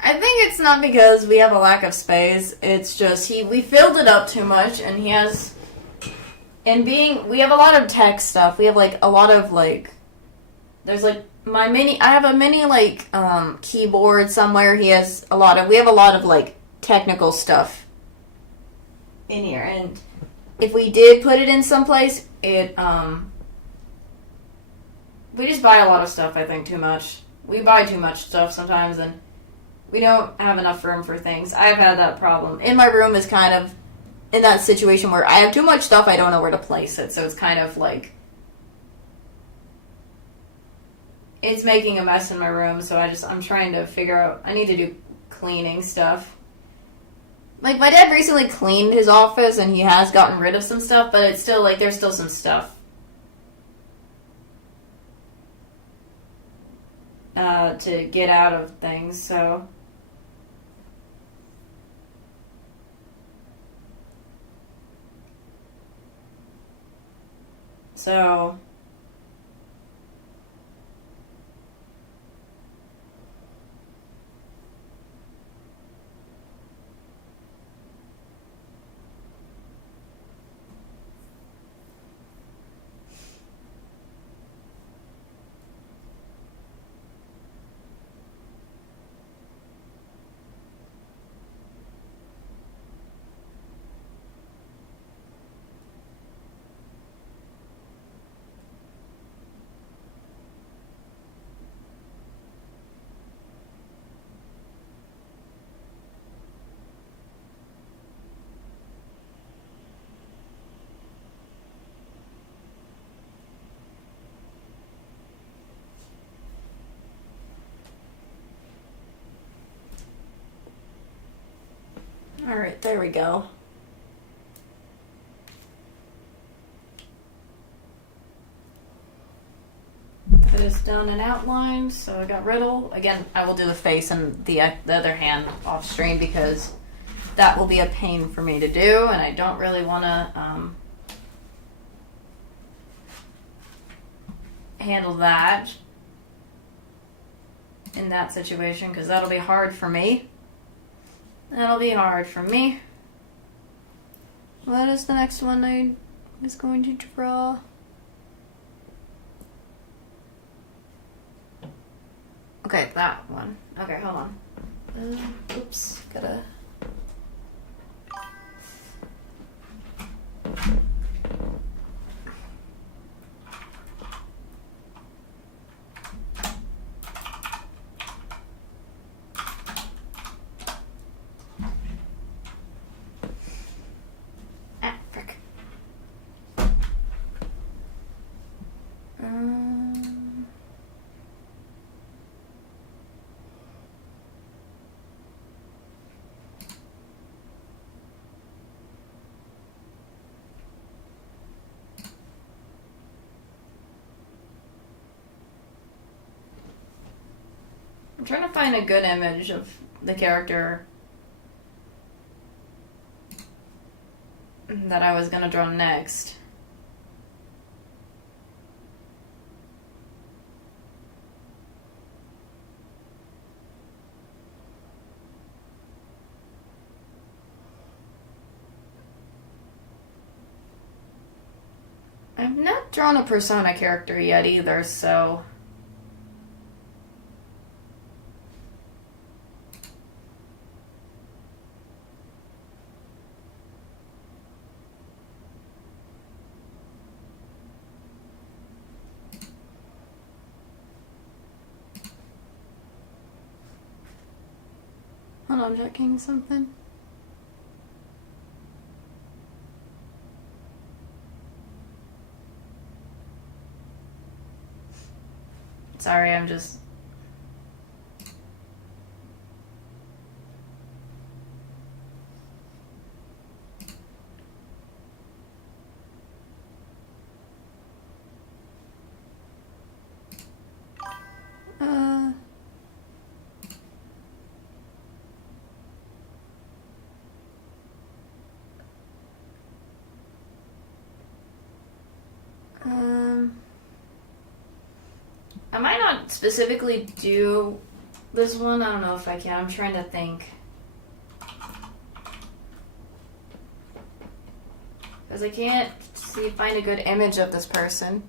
I think it's not because we have a lack of space. It's just we filled it up too much, and he has. We have a lot of tech stuff. We have like a lot of like. There's like I have a mini like keyboard somewhere. We have a lot of like technical stuff in here, and if we did put it in someplace, we just buy a lot of stuff. I think too much. We buy too much stuff sometimes, and we don't have enough room for things. I've had that problem. In my room is kind of in that situation where I have too much stuff, I don't know where to place it. So it's kind of like, it's making a mess in my room. So I'm trying to figure out, I need to do cleaning stuff. Like, my dad recently cleaned his office and he has gotten rid of some stuff, but it's still like, there's still some stuff to get out of things, so. Alright, there we go. That is done and outlined, so I got Riddle. Again, I will do the face and the other hand off stream because that will be a pain for me to do, and I don't really want to handle that in that situation because that'll be hard for me. That'll be hard for me. What is the next one I was going to draw? Okay, that one. Okay, hold on. Oops, gotta... I'm trying to find a good image of the character that I was going to draw next. I've not drawn a Persona character yet either, so... Hold on, I'm checking something. Sorry, I'm just... I might not specifically do this one. I don't know if I can. I'm trying to think. Because I can't find a good image of this person.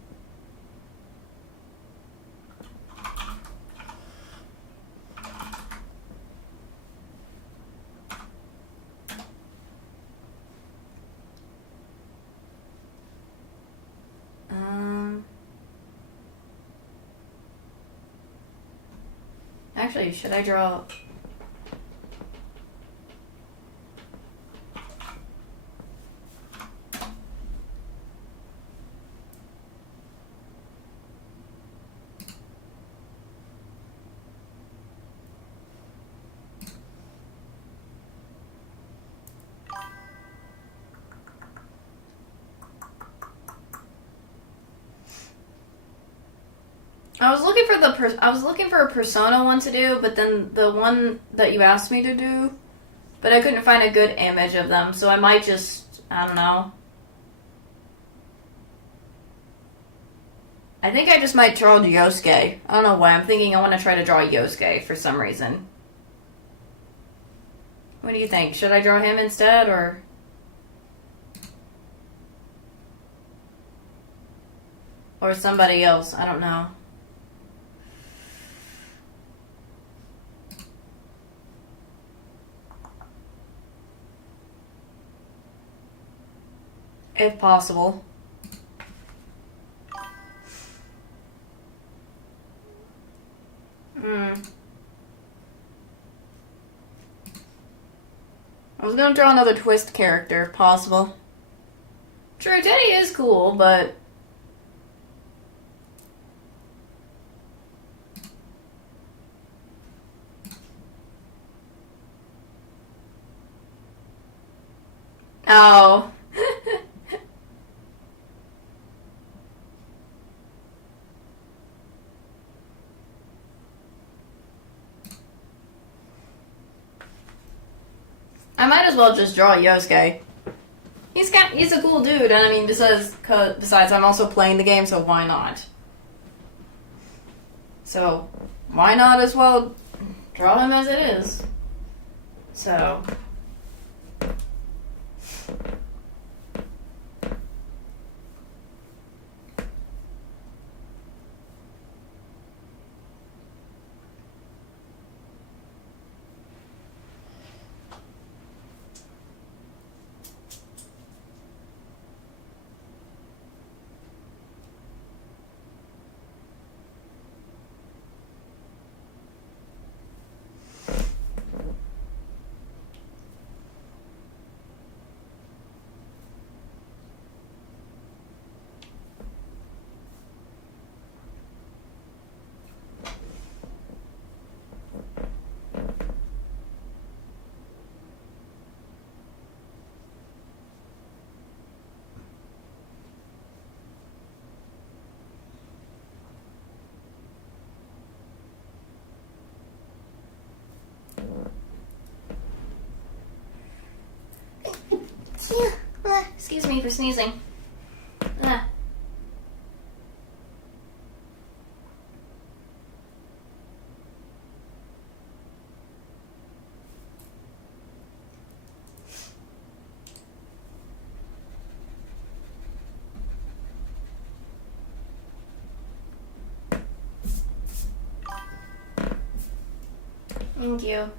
Actually, should I draw... I was looking for a Persona one to do, but then the one that you asked me to do, but I couldn't find a good image of them, so I might just, I don't know. I think I just might draw Yosuke. I don't know why. I'm thinking I want to try to draw Yosuke for some reason. What do you think? Should I draw him instead, or... or somebody else? I don't know. If possible. I was gonna draw another twist character, if possible. True, Teddy is cool, but... oh. I might as well just draw Yosuke. He's a cool dude, and I mean, besides, I'm also playing the game, so why not? So, why not as well draw him as it is? So... excuse me for sneezing. Thank you.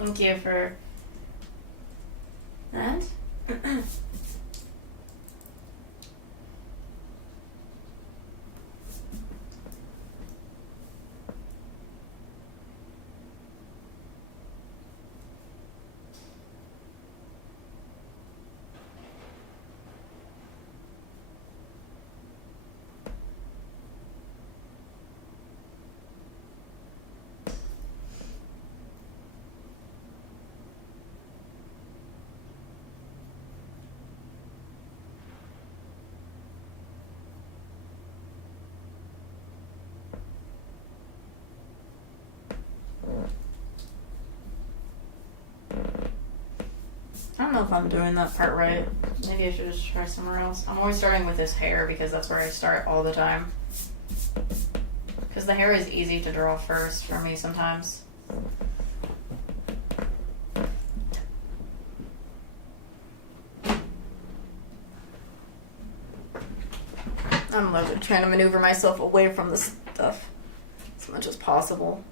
Thank you for that. I don't know if I'm doing that part right. Maybe I should just try somewhere else. I'm always starting with his hair because that's where I start all the time. Because the hair is easy to draw first for me sometimes. I'm like trying to maneuver myself away from this stuff as much as possible.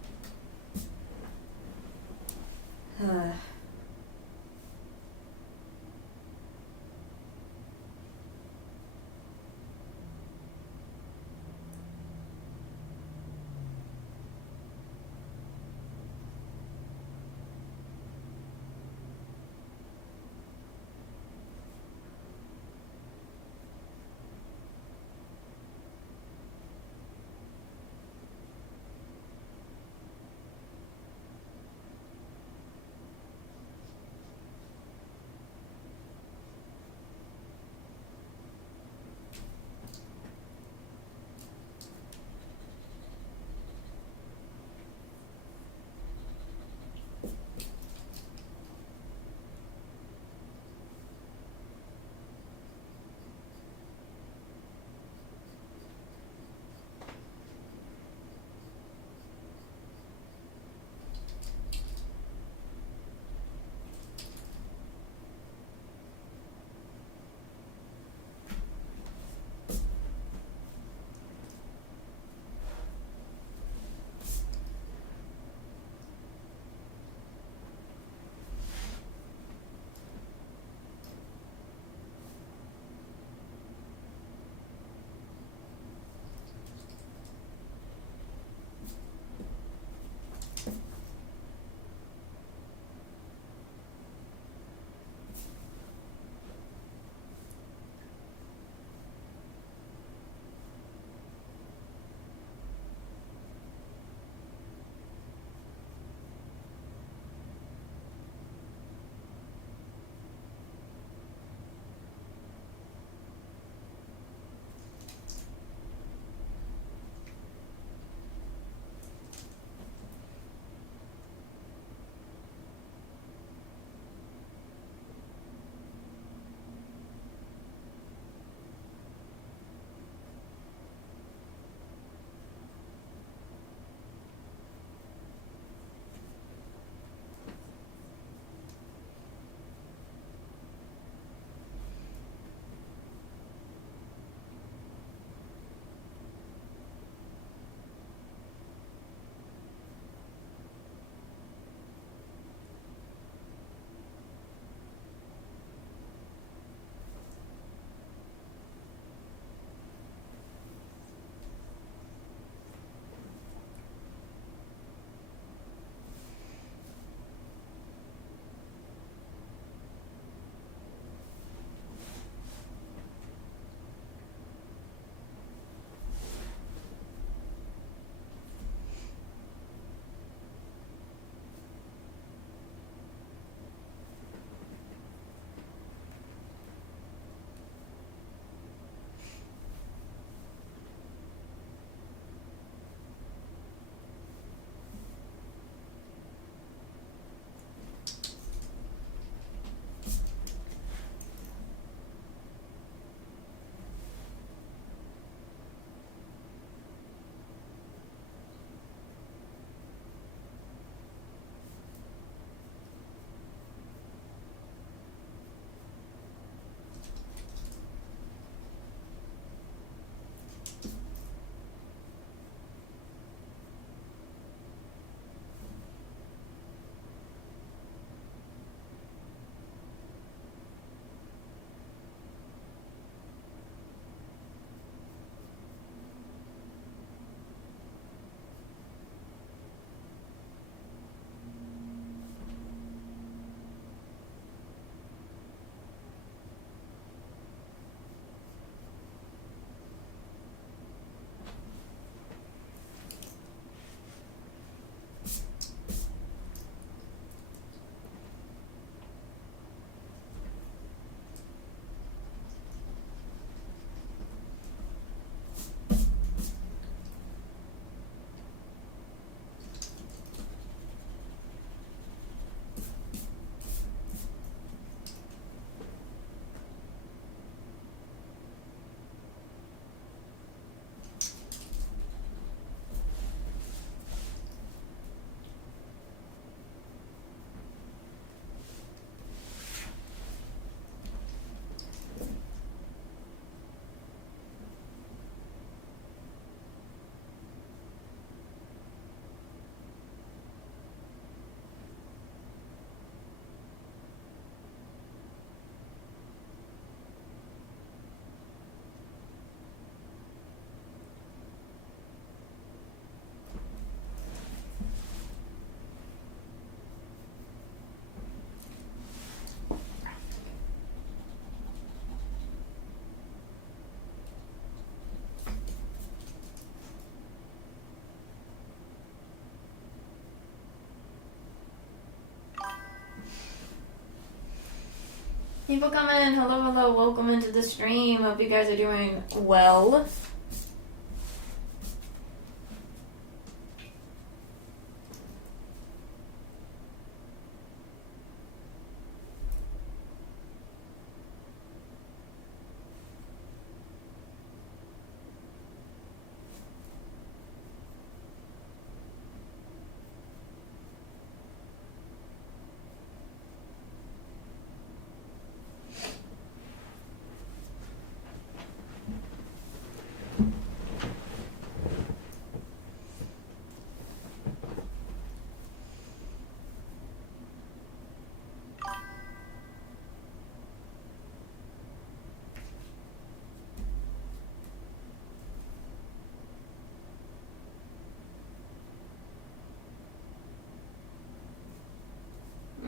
People come in. Hello, hello. Welcome into the stream. Hope you guys are doing well.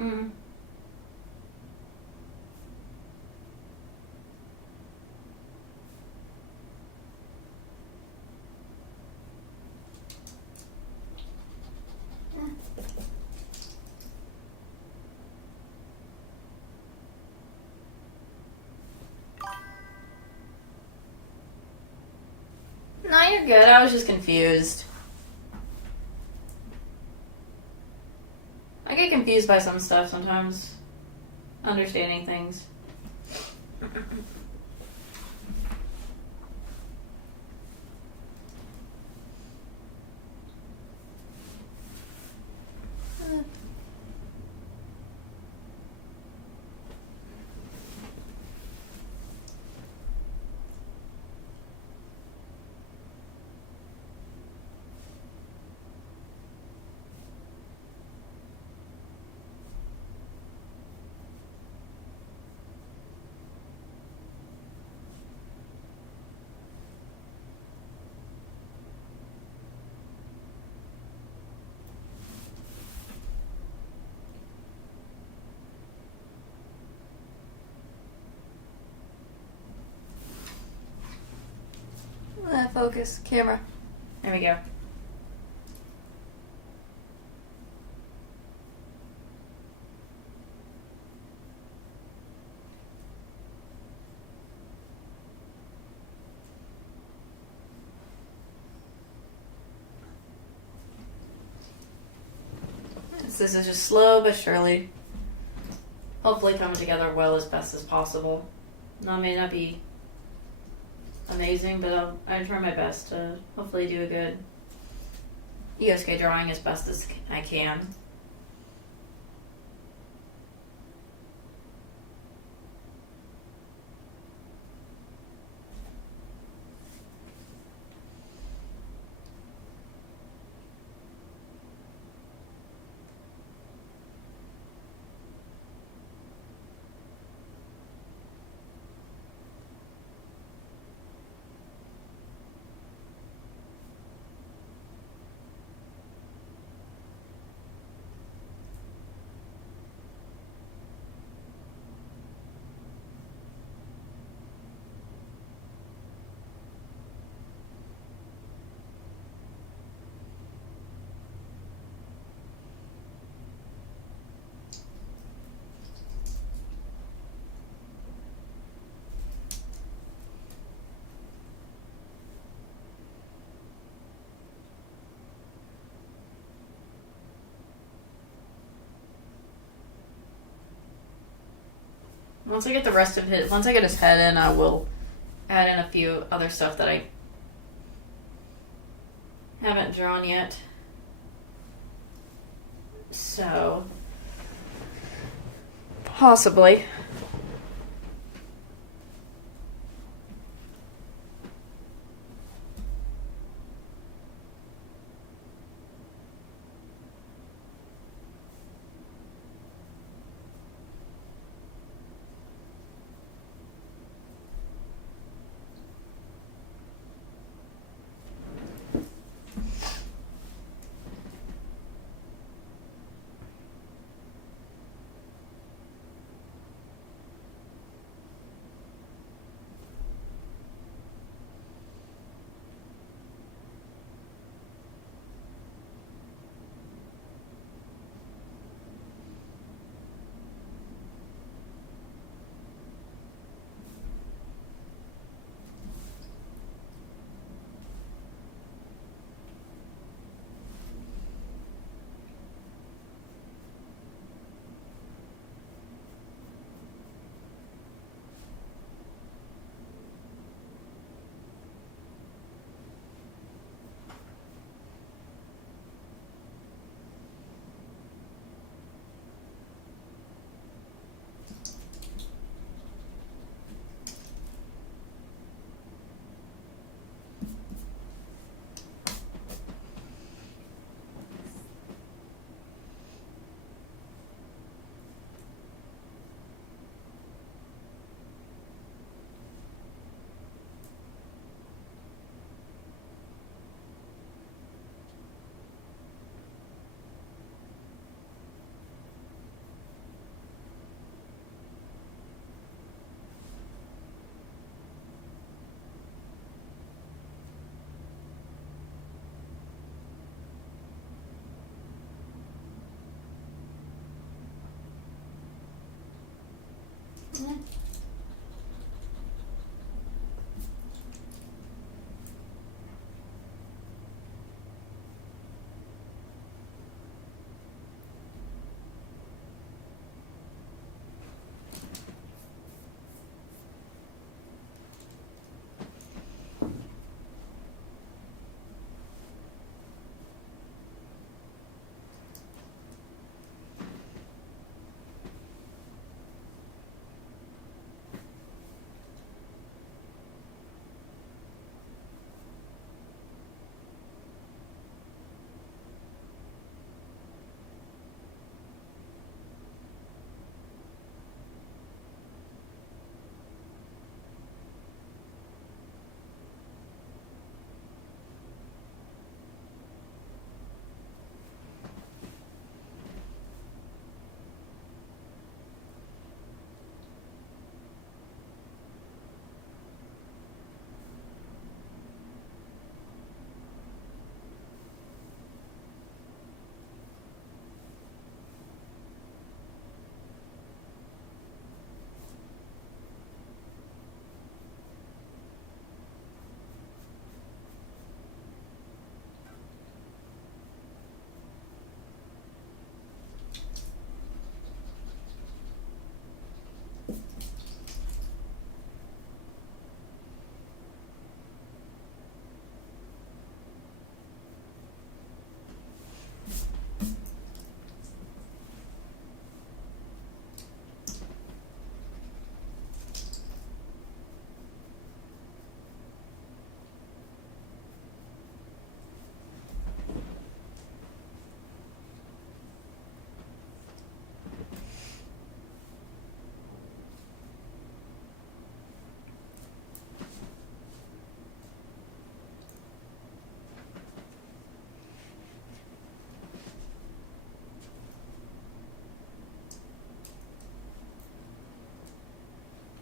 Mm. No, you're good. I was just confused. I get confused by some stuff sometimes. Understanding things. Focus. Camera. There we go. This is just slow but surely. Hopefully coming together well as best as possible. No, it may not be amazing, but I try my best to hopefully do a good ESK drawing as best as I can. Once I get the rest of once I get his head in, I will add in a few other stuff that I haven't drawn yet. So, possibly.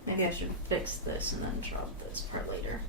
Maybe I should fix this and then drop this part later.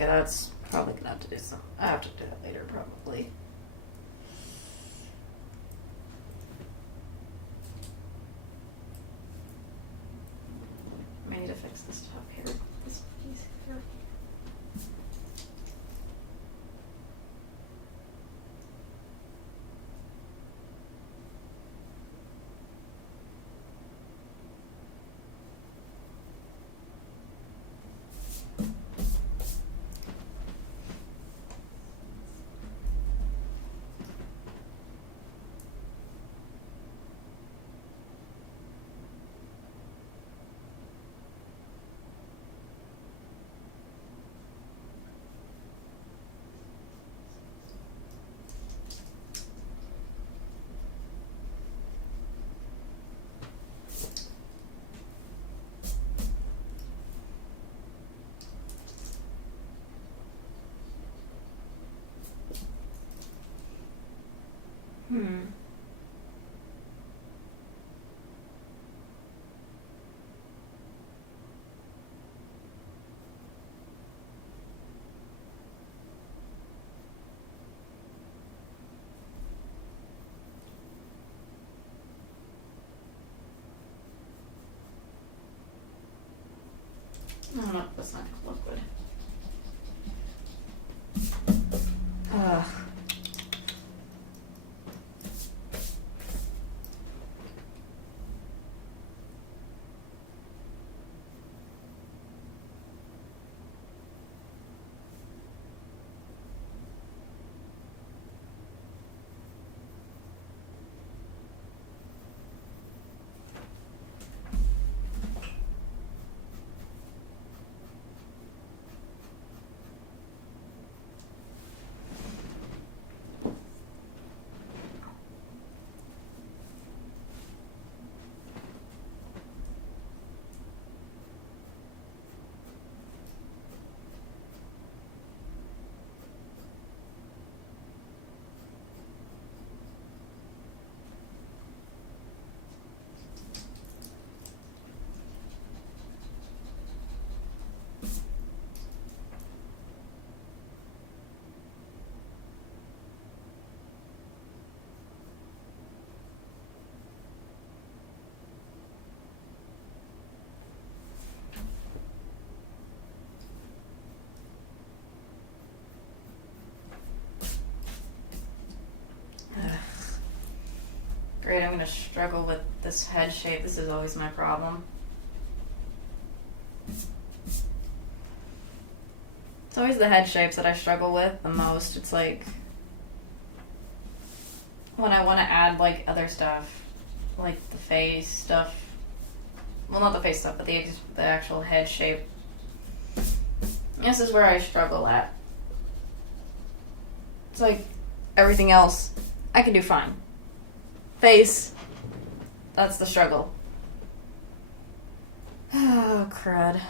Okay, that's probably gonna have to do some. I have to do that later, probably. I need to fix this top here. This piece here. No, that's not gonna look good. Ugh. Great, I'm gonna struggle with this head shape. This is always my problem. It's always the head shapes that I struggle with the most. It's like when I want to add like other stuff, like the face stuff. Well, not the face stuff, but the actual head shape. This is where I struggle at. It's like everything else I can do fine. Face, that's the struggle. Oh, crud.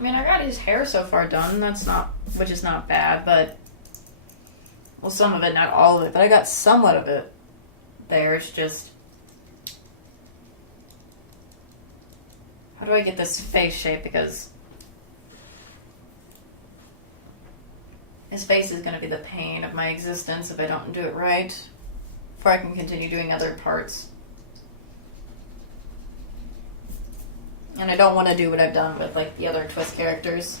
I mean, I got his hair so far done. Which is not bad, but well, some of it, not all of it, but I got somewhat of it there. It's just, how do I get this face shape? Because his face is going to be the pain of my existence if I don't do it right, before I can continue doing other parts. And I don't want to do what I've done with, like, the other twist characters.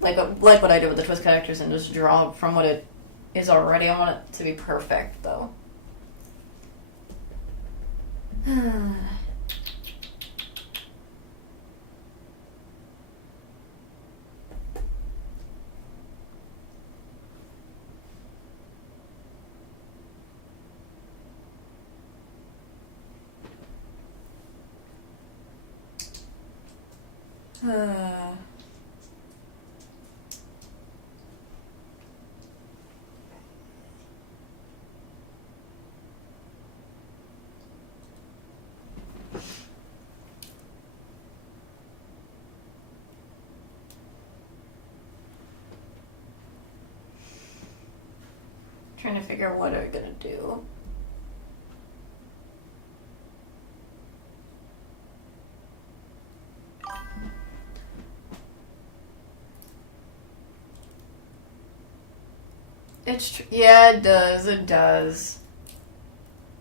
Like what I did with the twist characters and just draw from what it is already. I want it to be perfect, though. Trying to figure out what I'm gonna do. Yeah, it does. It does.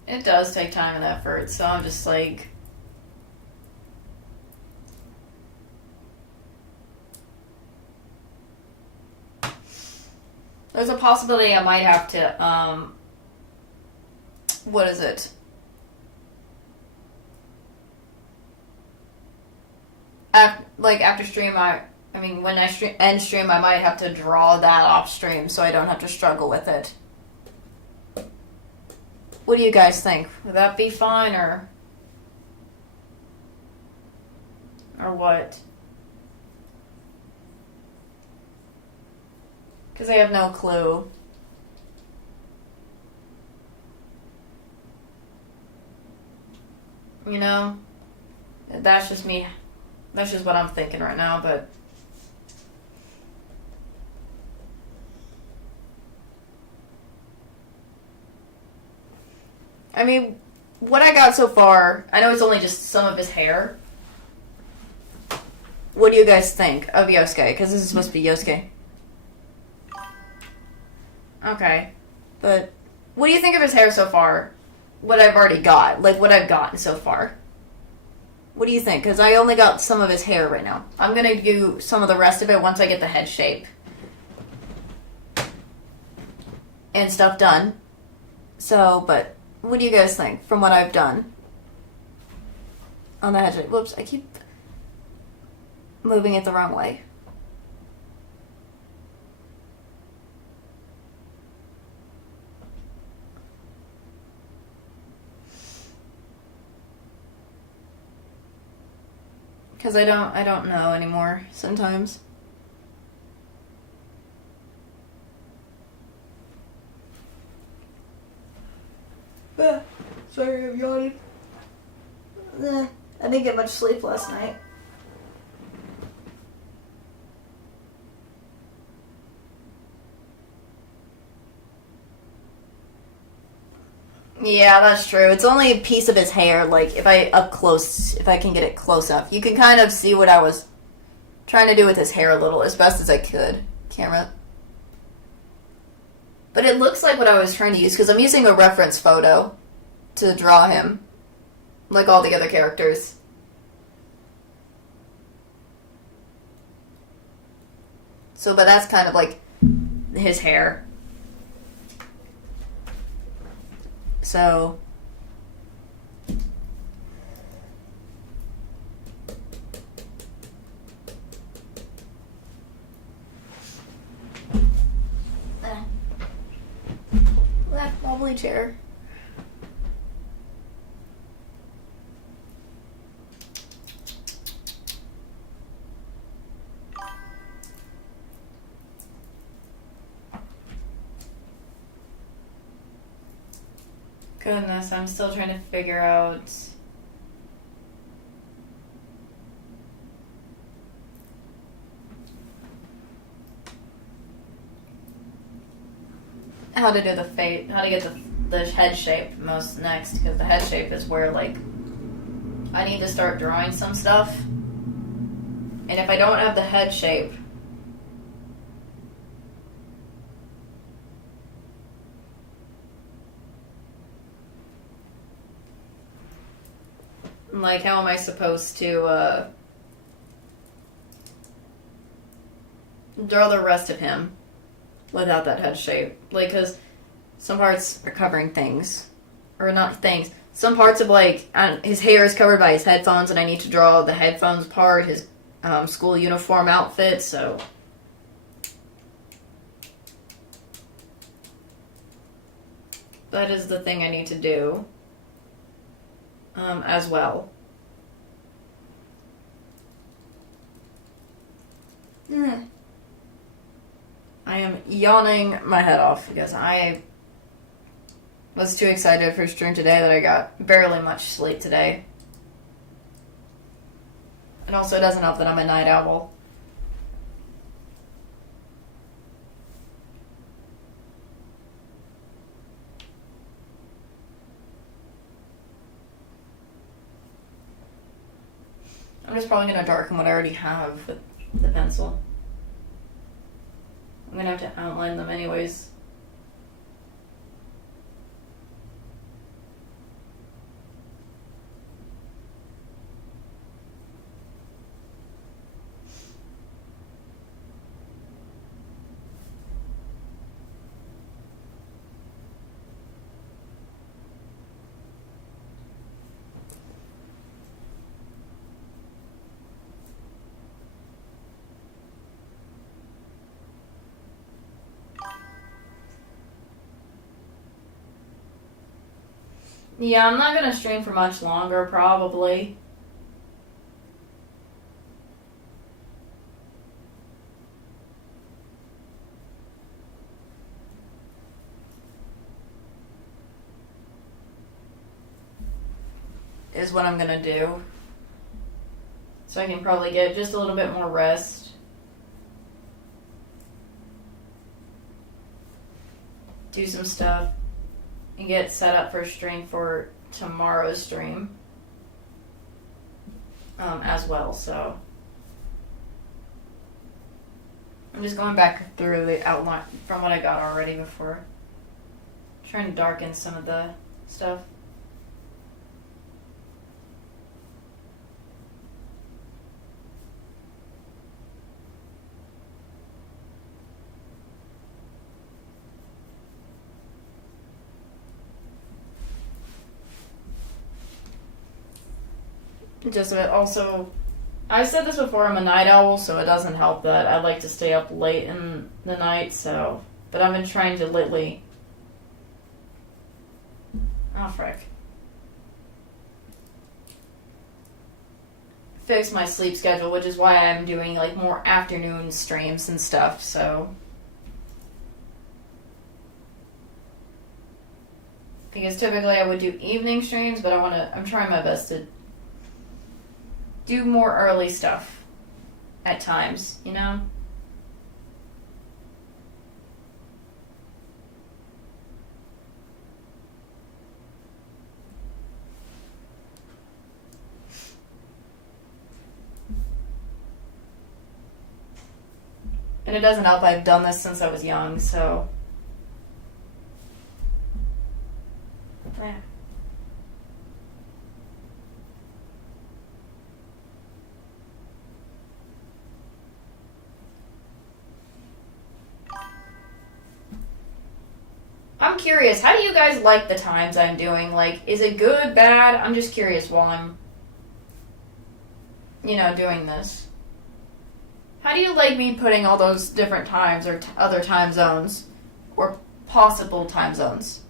It does take time and effort, so I'm just like, there's a possibility I might have to, what is it? After stream, when I end stream, I might have to draw that off stream so I don't have to struggle with it. What do you guys think? Would that be fine, or what? Because I have no clue. You know? That's just me. That's just what I'm thinking right now, but I mean, what I got so far, I know it's only just some of his hair. What do you guys think of Yosuke? Because this is supposed to be Yosuke. Okay. But what do you think of his hair so far? What I've already got. Like, what I've gotten so far. What do you think? Because I only got some of his hair right now. I'm going to do some of the rest of it once I get the head shape and stuff done. So, but what do you guys think from what I've done on the head shape? Whoops, I keep moving it the wrong way. Because I don't know anymore sometimes. Sorry, I'm yawning. I didn't get much sleep last night. Yeah, that's true. It's only a piece of his hair. Like, if I can get it close up, you can kind of see what I was trying to do with his hair a little, as best as I could. Camera. But it looks like what I was trying to use, because I'm using a reference photo to draw him, like all the other characters. So, but that's kind of like his hair. So, that wobbly chair. Goodness, I'm still trying to figure out how to do the face, how to get the head shape most next, because the head shape is where, like, I need to start drawing some stuff. And if I don't have the head shape, like, how am I supposed to draw the rest of him without that head shape? Like, because some parts are covering things. Or not things. Some parts of, like, his hair is covered by his headphones, and I need to draw the headphones part, his school uniform outfit, so... that is the thing I need to do. As well. I am yawning my head off because I was too excited for stream today that I got barely much sleep today. And also it doesn't help that I'm a night owl. I'm just probably going to darken what I already have with the pencil. I'm going to have to outline them anyways. Yeah, I'm not going to stream for much longer, probably. Is what I'm going to do. So I can probably get just a little bit more rest. Do some stuff. And get set up for stream for tomorrow's stream as well. So I'm just going back through the outline from what I got already before, trying to darken some of the stuff. Just a bit. Also, I've said this before, I'm a night owl, so it doesn't help that I like to stay up late in the night, so... But I've been trying to lately... Oh, frick. Fix my sleep schedule, which is why I'm doing, like, more afternoon streams and stuff, so... Because typically I would do evening streams, but I'm trying my best to do more early stuff at times, you know? And it doesn't help I've done this since I was young, so... Yeah. I'm curious, how do you guys like the times I'm doing? Like, is it good, bad? I'm just curious while I'm, doing this. How do you like me putting all those different times or other time zones? Or possible time zones?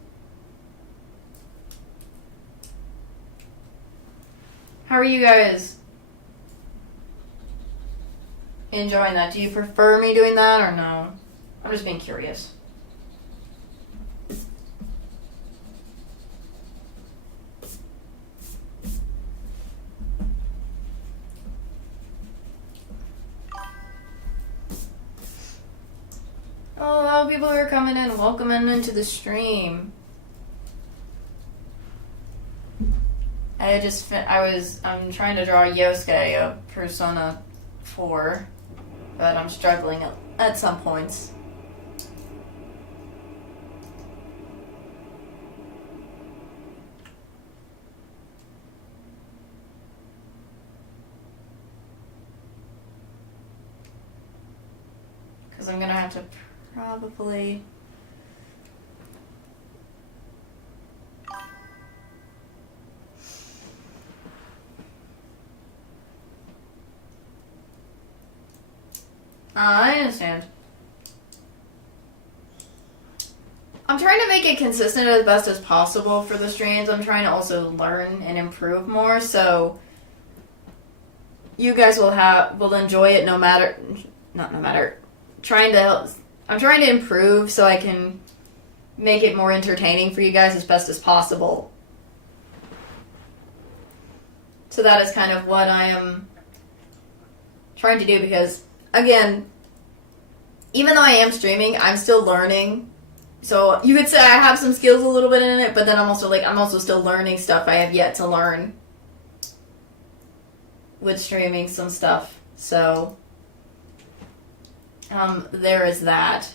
How are you guys enjoying that? Do you prefer me doing that or no? I'm just being curious. people who are coming in. Welcome into the stream. I'm trying to draw Yosuke of Persona 4, but I'm struggling at some points. Because I'm gonna have to probably... I understand. I'm trying to make it consistent as best as possible for the streams. I'm trying to also learn and improve more, so you guys will enjoy it I'm trying to improve so I can make it more entertaining for you guys as best as possible. So that is kind of what I am trying to do, because again, even though I am streaming, I'm still learning. So you could say I have some skills a little bit in it, but then I'm also still learning stuff I have yet to learn with streaming some stuff. So there is that.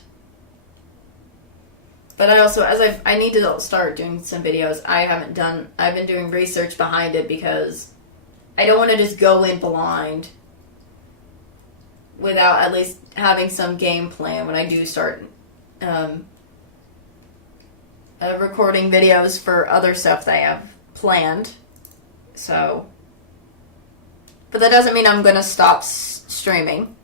But I also, I need to start doing some videos. I've been doing research behind it because I don't want to just go in blind without at least having some game plan when I do start recording videos for other stuff that I have planned. So, but that doesn't mean I'm going to stop streaming.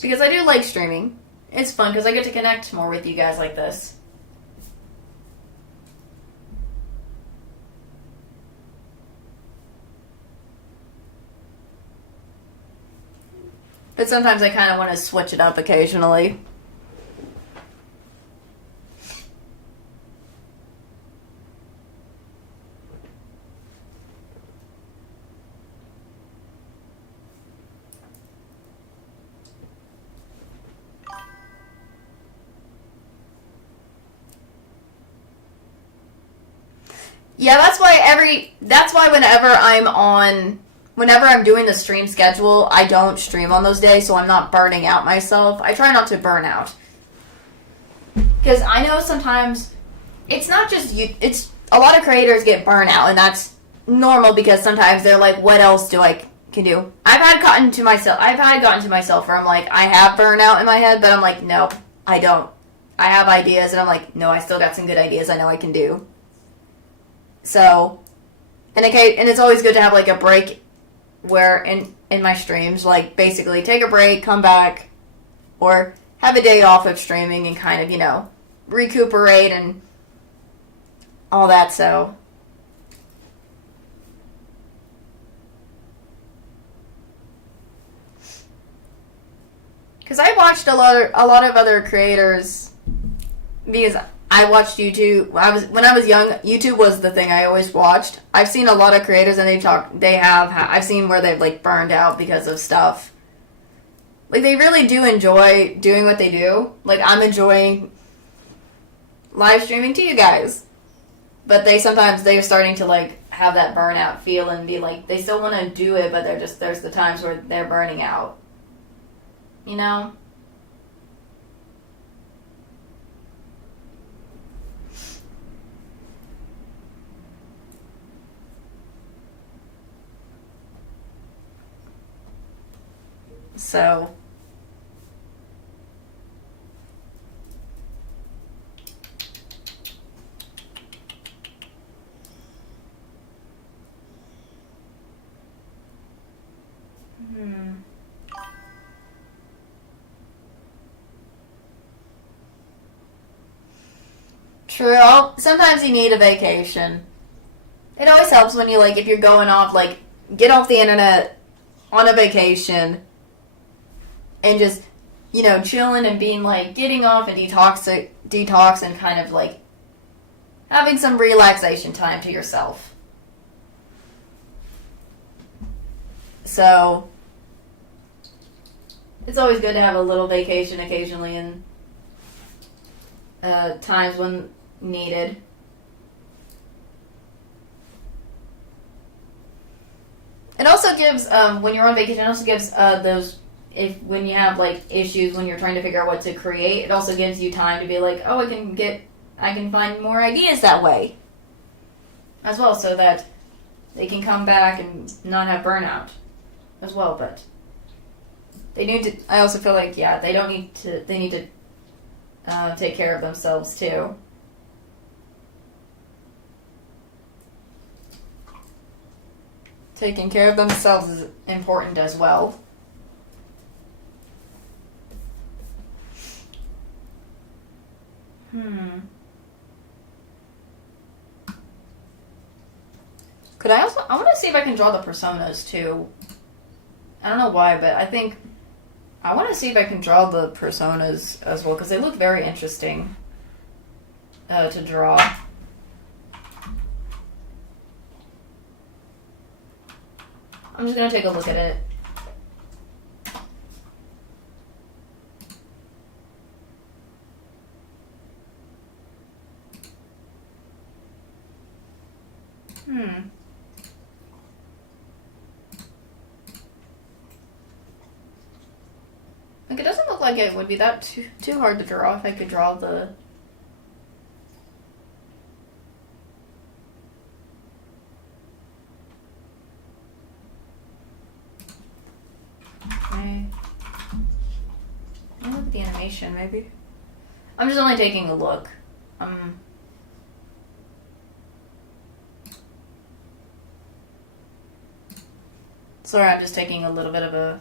Because I do like streaming. It's fun because I get to connect more with you guys like this. But sometimes I kind of want to switch it up occasionally. Yeah, that's why whenever I'm doing the stream schedule, I don't stream on those days, so I'm not burning out myself. I try not to burn out. Because I know sometimes, it's not just you, it's, a lot of creators get burnout, and that's normal because sometimes they're like, what else can do? I've had gotten to myself where I'm like, I have burnout in my head, but I'm like, no, I don't. I have ideas, and I'm like, no, I still got some good ideas I know I can do. So, and it's always good to have like a break where in my streams, like basically take a break, come back, or have a day off of streaming and kind of, recuperate and all that, so. Because I watched a lot of other creators because I watched YouTube. When I was young, YouTube was the thing I always watched. I've seen a lot of creators, and I've seen where they've like burned out because of stuff. Like they really do enjoy doing what they do. Like I'm enjoying live streaming to you guys, but they're starting to like have that burnout feel and be like they still want to do it, but there's the times where they're burning out. So, True. Sometimes you need a vacation. It always helps when you, like, if you're going off, like, get off the internet on a vacation and just, chilling and being, like, getting off and detox and kind of, like, having some relaxation time to yourself. So, it's always good to have a little vacation occasionally and times when needed. It also gives when you're on vacation. It also gives those when you have like issues when you're trying to figure out what to create. It also gives you time to be like, oh, I can find more ideas that way as well, so that they can come back and not have burnout as well. But they need to. I also feel like they don't need to. They need to take care of themselves too. Taking care of themselves is important as well. I want to see if I can draw the personas too. I don't know why, but I think I want to see if I can draw the personas as well, because they look very interesting to draw. I'm just going to take a look at it. Like, it doesn't look like it would be that too hard to draw if I could draw the... Okay. I'll look at the animation, maybe. I'm just only taking a look. Sorry, I'm just taking a little bit of a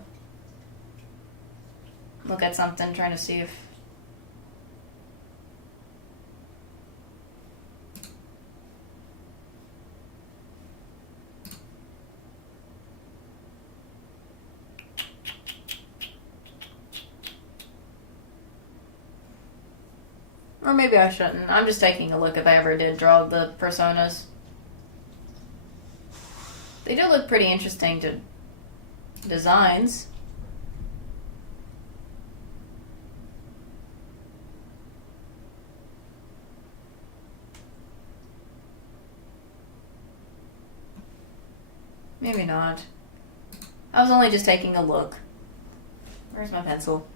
look at something, trying to see if... Or maybe I shouldn't. I'm just taking a look if I ever did draw the personas. They do look pretty interesting to designs. Maybe not. I was only just taking a look. Where's my pencil?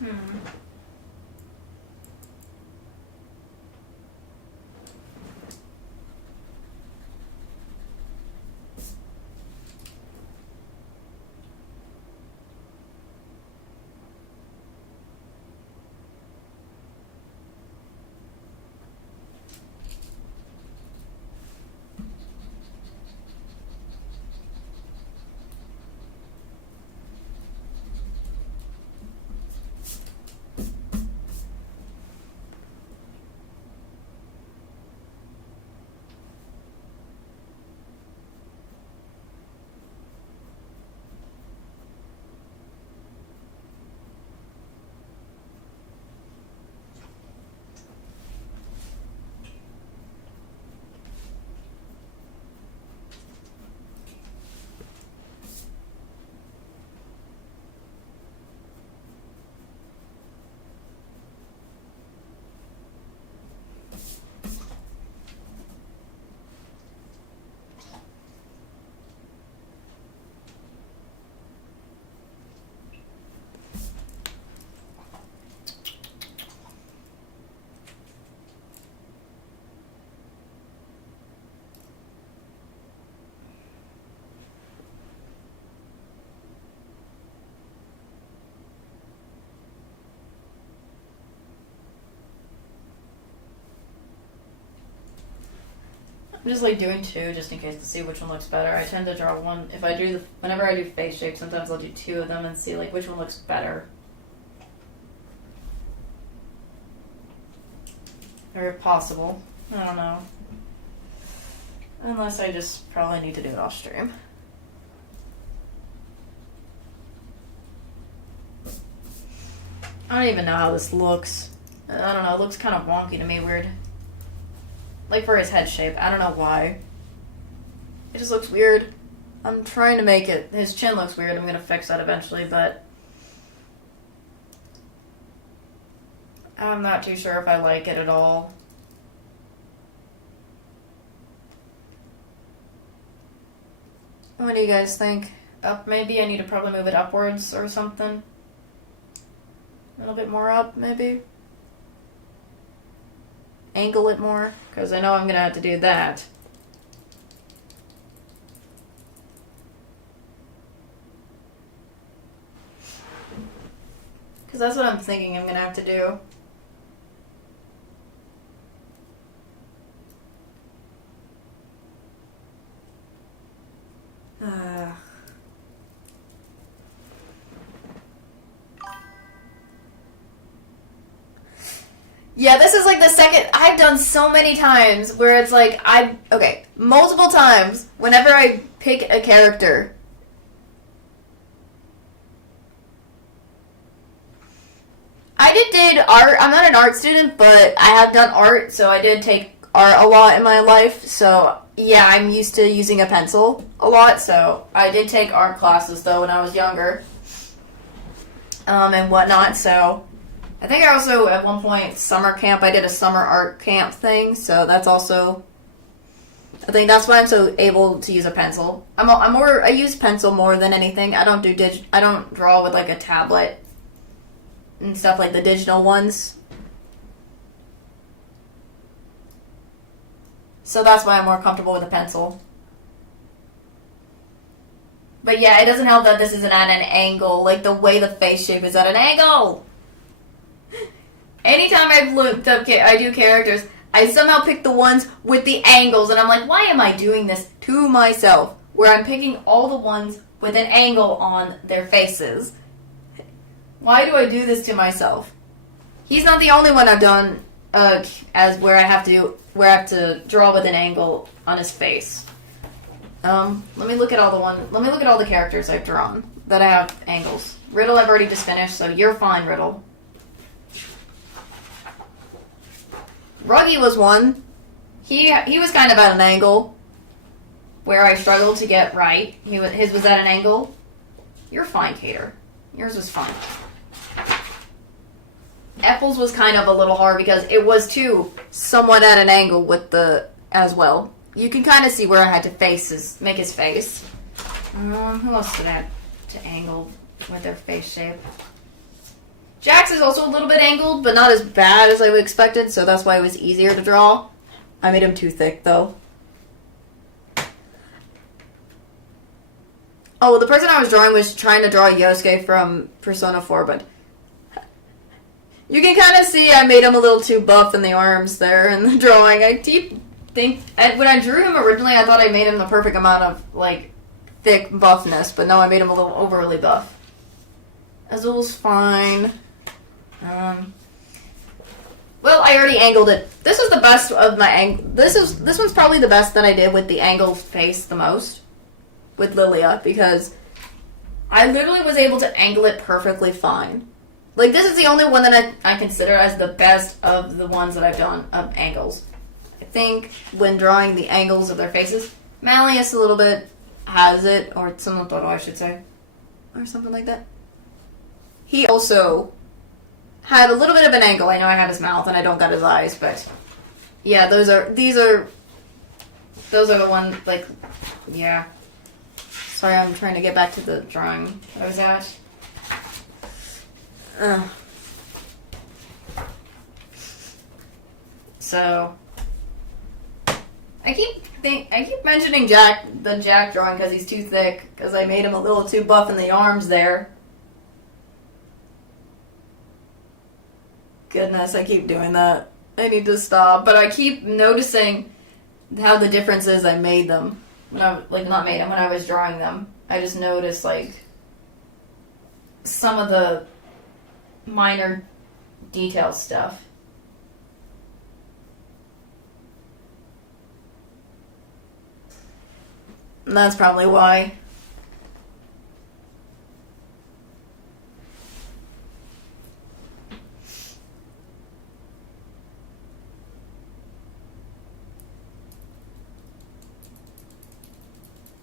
Hmm. I'm just like doing two just in case to see which one looks better. I tend to draw one if I do whenever I do face shape. Sometimes I'll do two of them and see like which one looks better, or if possible. I don't know. Unless I just probably need to do it off stream. I don't even know how this looks. I don't know. It looks kind of wonky to me. Weird. Like for his head shape. I don't know why. It just looks weird. I'm trying to make it. His chin looks weird. I'm going to fix that eventually, but I'm not too sure if I like it at all. What do you guys think? Up maybe? I need to probably move it upwards or something. A little bit more up, maybe? Angle it more, because I know I'm going to have to do that. Because that's what I'm thinking I'm going to have to do. Yeah, this is like the second I've done so many times where it's like multiple times whenever I pick a character. I did art. I'm not an art student, but I have done art, so I did take art a lot in my life. So yeah, I'm used to using a pencil a lot. So I did take art classes though when I was younger, and whatnot. So I think I also, at one point, summer camp, I did a summer art camp thing, so that's also, I think that's why I'm so able to use a pencil. I use pencil more than anything. I don't I don't draw with, like, a tablet and stuff like the digital ones. So that's why I'm more comfortable with a pencil. But yeah, it doesn't help that this isn't at an angle, like the way the face shape is at an angle! Anytime I've looked up, I do characters, I somehow pick the ones with the angles, and I'm like, why am I doing this to myself? Where I'm picking all the ones with an angle on their faces. Why do I do this to myself? He's not the only one I've done where I have to draw with an angle on his face. Let me look at all the characters I've drawn that I have angles. Riddle I've already just finished, so you're fine, Riddle. Ruggy was one. He was kind of at an angle where I struggled to get right. His was at an angle. You're fine, Cater. Yours was fine. Epples was kind of a little hard because it was too somewhat at an angle with the as well. You can kind of see where I had to make his face. Who else did I have to angle with their face shape? Jax is also a little bit angled, but not as bad as I would expected, so that's why it was easier to draw. I made him too thick, though. Oh, the person I was drawing was trying to draw Yosuke from Persona 4, but you can kind of see I made him a little too buff in the arms there in the drawing. When I drew him originally, I thought I made him the perfect amount of, like, thick buffness, but no, I made him a little overly buff. Azul's fine. Well, I already angled it. This was the best of my angle. This one's probably the best that I did with the angled face the most with Lilia, because I literally was able to angle it perfectly fine. Like, this is the only one that I consider as the best of the ones that I've done of angles. I think when drawing the angles of their faces, Malleus a little bit has it, or Tsunotoro, I should say, or something like that. He also had a little bit of an angle. I know I have his mouth and I don't got his eyes, but yeah, those are the ones, like, yeah. Sorry, I'm trying to get back to the drawing I was at. So I keep mentioning the Jack drawing because he's too thick, because I made him a little too buff in the arms there. Goodness, I keep doing that. I need to stop, but I keep noticing how the difference is I made them. When I was drawing them. I just noticed, like, some of the minor detail stuff. And that's probably why.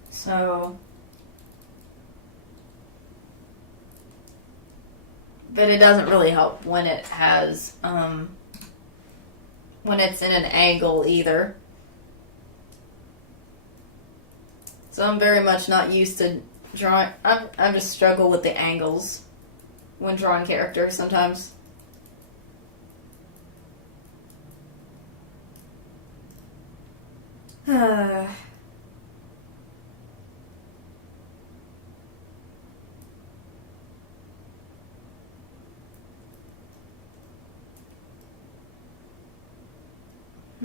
So, but it doesn't really help when it has, when it's in an angle either. So I'm very much not used to drawing. I just struggle with the angles when drawing characters sometimes.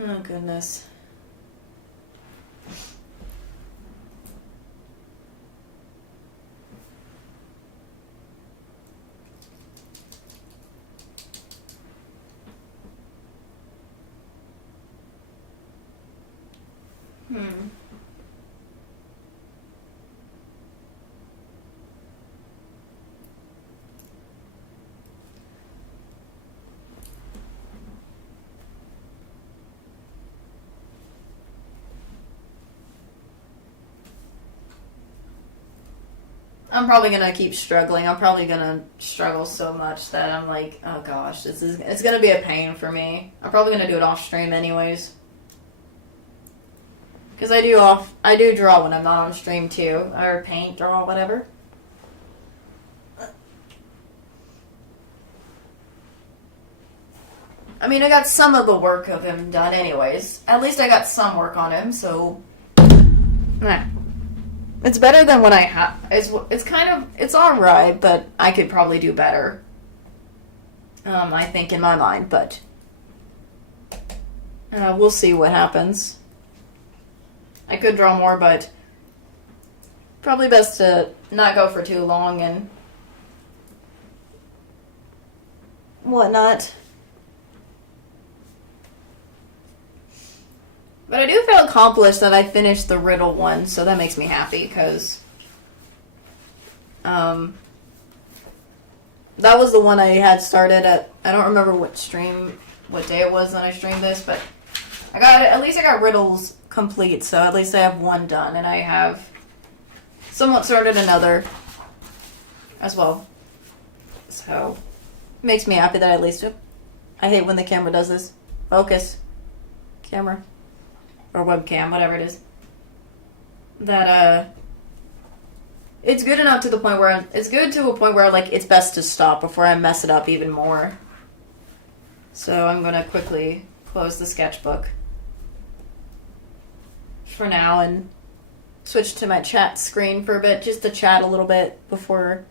Oh, goodness. I'm probably gonna keep struggling. I'm probably gonna struggle so much that I'm like, oh gosh, it's gonna be a pain for me. I'm probably gonna do it off stream anyways. Because I do draw when I'm not on stream too. Or paint, draw, whatever. I mean, I got some of the work of him done anyways. At least I got some work on him, so... Nah. It's better than what I have. It's alright, but I could probably do better. I think in my mind, but... we'll see what happens. I could draw more, but... Probably best to not go for too long and... whatnot. But I do feel accomplished that I finished the riddle one, so that makes me happy, because that was the one I had started at, I don't remember what day it was when I streamed this, but at least I got riddles complete, so at least I have one done, and I have somewhat started another as well. So, it makes me happy that I at least, I hate when the camera does this. Focus. Camera. Or webcam, whatever it is. That, it's good enough to the point where it's good to a point where like it's best to stop before I mess it up even more. So I'm gonna quickly close the sketchbook for now and switch to my chat screen for a bit, just to chat a little bit before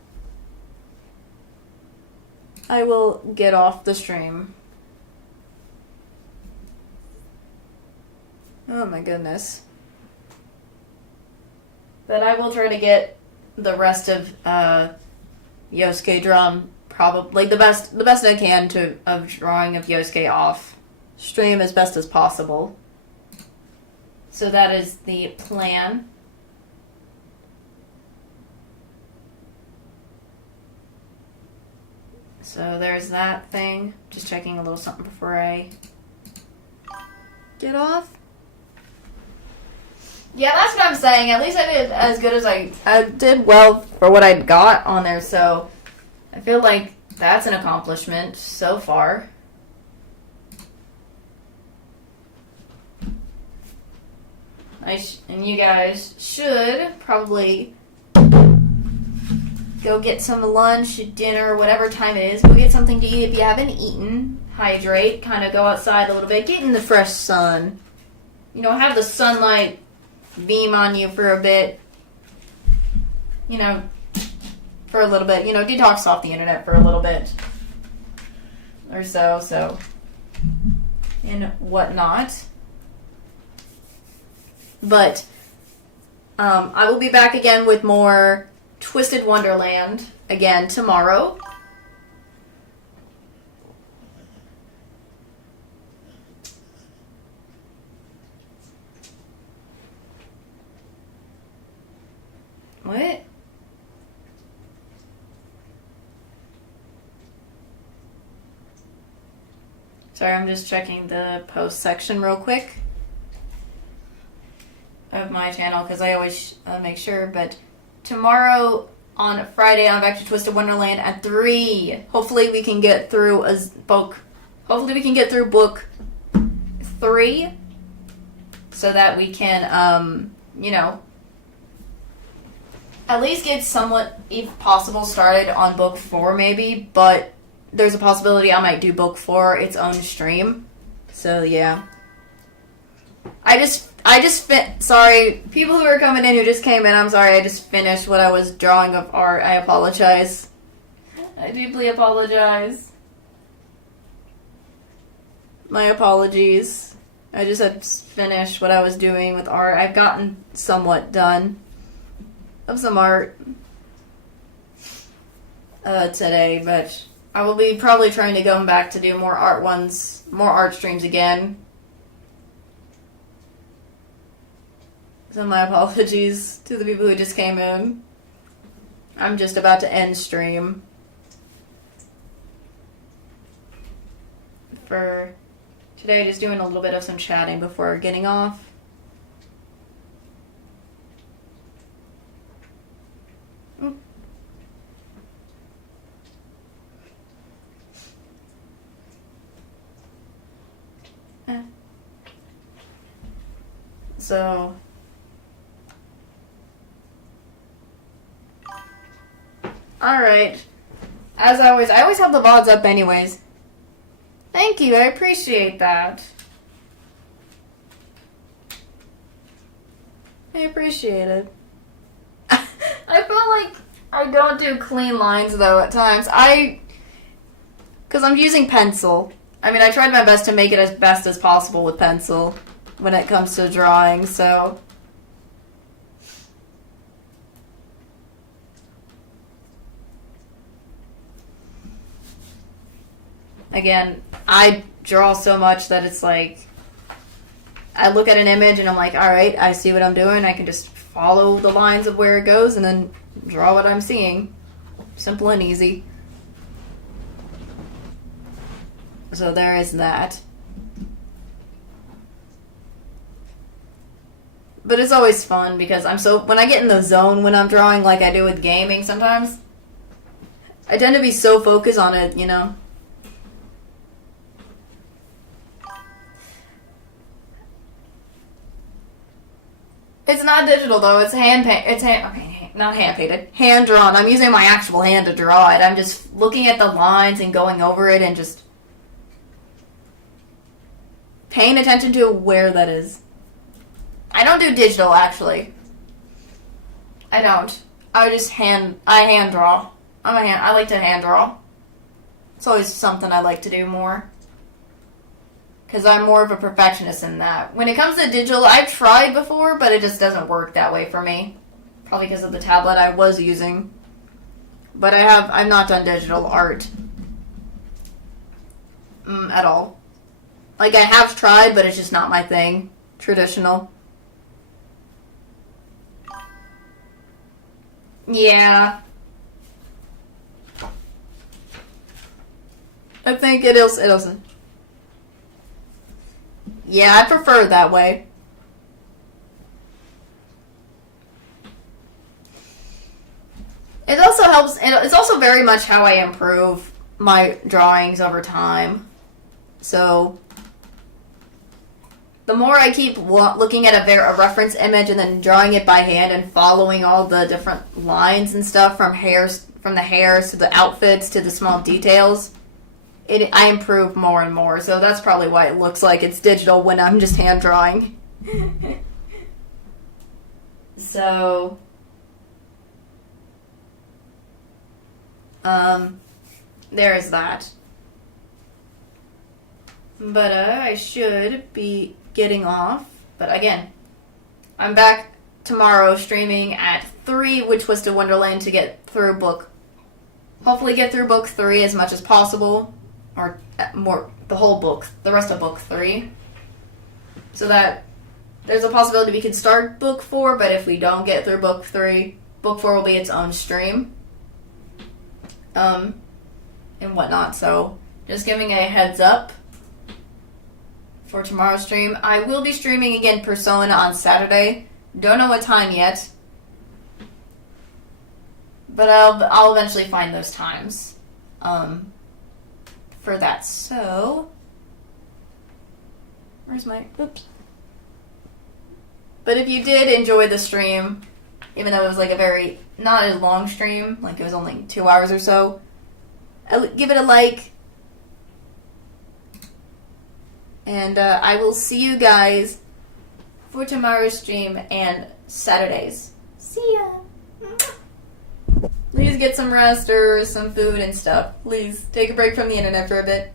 I will get off the stream. Oh my goodness. But I will try to get the rest of Yosuke drawn, probably the best I can of drawing of Yosuke off stream as best as possible. So that is the plan. So there's that thing. Just checking a little something before I get off. Yeah, that's what I'm saying. At least I did as good as I did well for what I got on there, so I feel like that's an accomplishment so far. And you guys should probably go get some lunch, dinner, whatever time it is. Go get something to eat if you haven't eaten. Hydrate, kind of go outside a little bit, get in the fresh sun. You know, have the sunlight beam on you for a bit. You know, for a little bit. You know, detox off the internet for a little bit. Or so. And whatnot. But I will be back again with more Twisted Wonderland again tomorrow. What? Sorry, I'm just checking the post section real quick of my channel because I always make sure. But tomorrow on Friday, I'm back to Twisted Wonderland at 3. Hopefully we can get through book 3 so that we can, you know, at least get somewhat, if possible, started on book 4 maybe, but there's a possibility I might do book 4 its own stream. So yeah. Sorry, people who are coming in who just came in, I'm sorry, I just finished what I was drawing of art. I apologize. I deeply apologize. My apologies. I just had finished what I was doing with art. I've gotten somewhat done of some art today, but I will be probably trying to go back to do more art streams again. So my apologies to the people who just came in. I'm just about to end stream for today, just doing a little bit of some chatting before getting off. So alright. As always, I always have the VODs up anyways. Thank you, I appreciate that. I appreciate it. I feel like I don't do clean lines though at times. Because I'm using pencil. I mean, I tried my best to make it as best as possible with pencil when it comes to drawing, so again, I draw so much that it's like I look at an image and I'm like, alright, I see what I'm doing. I can just follow the lines of where it goes and then draw what I'm seeing. Simple and easy. So there is that. But it's always fun because when I get in the zone when I'm drawing like I do with gaming sometimes, I tend to be so focused on it, you know. It's not digital though. It's not hand painted, hand drawn. I'm using my actual hand to draw it. I'm just looking at the lines and going over it and just paying attention to where that is. I don't do digital actually. I don't. I hand draw. I like to hand draw. It's always something I like to do more. Because I'm more of a perfectionist in that. When it comes to digital, I've tried before, but it just doesn't work that way for me. Probably because of the tablet I was using. But I've not done digital art. At all. Like, I have tried, but it's just not my thing. Traditional. Yeah. I think it is. Yeah, I prefer it that way. It also helps, it's also very much how I improve my drawings over time. So, the more I keep looking at a reference image and then drawing it by hand and following all the different lines and stuff from the hairs to the outfits to the small details, I improve more and more. So that's probably why it looks like it's digital when I'm just hand drawing. So, there's that. But I should be getting off. But again, I'm back tomorrow streaming at 3, which was to Wonderland to get through hopefully get through book 3 as much as possible. Or more, the whole book, the rest of book 3. So that there's a possibility we could start book 4, but if we don't get through book 3, book 4 will be its own stream. And whatnot. So, just giving a heads up for tomorrow's stream. I will be streaming again Persona on Saturday. Don't know what time yet. But I'll eventually find those times. For that. So, where's my, oops. But if you did enjoy the stream, even though it was like not a long stream, like it was only 2 hours or so, give it a like. And I will see you guys for tomorrow's stream and Saturdays. See ya! Please get some rest or some food and stuff. Please take a break from the internet for a bit.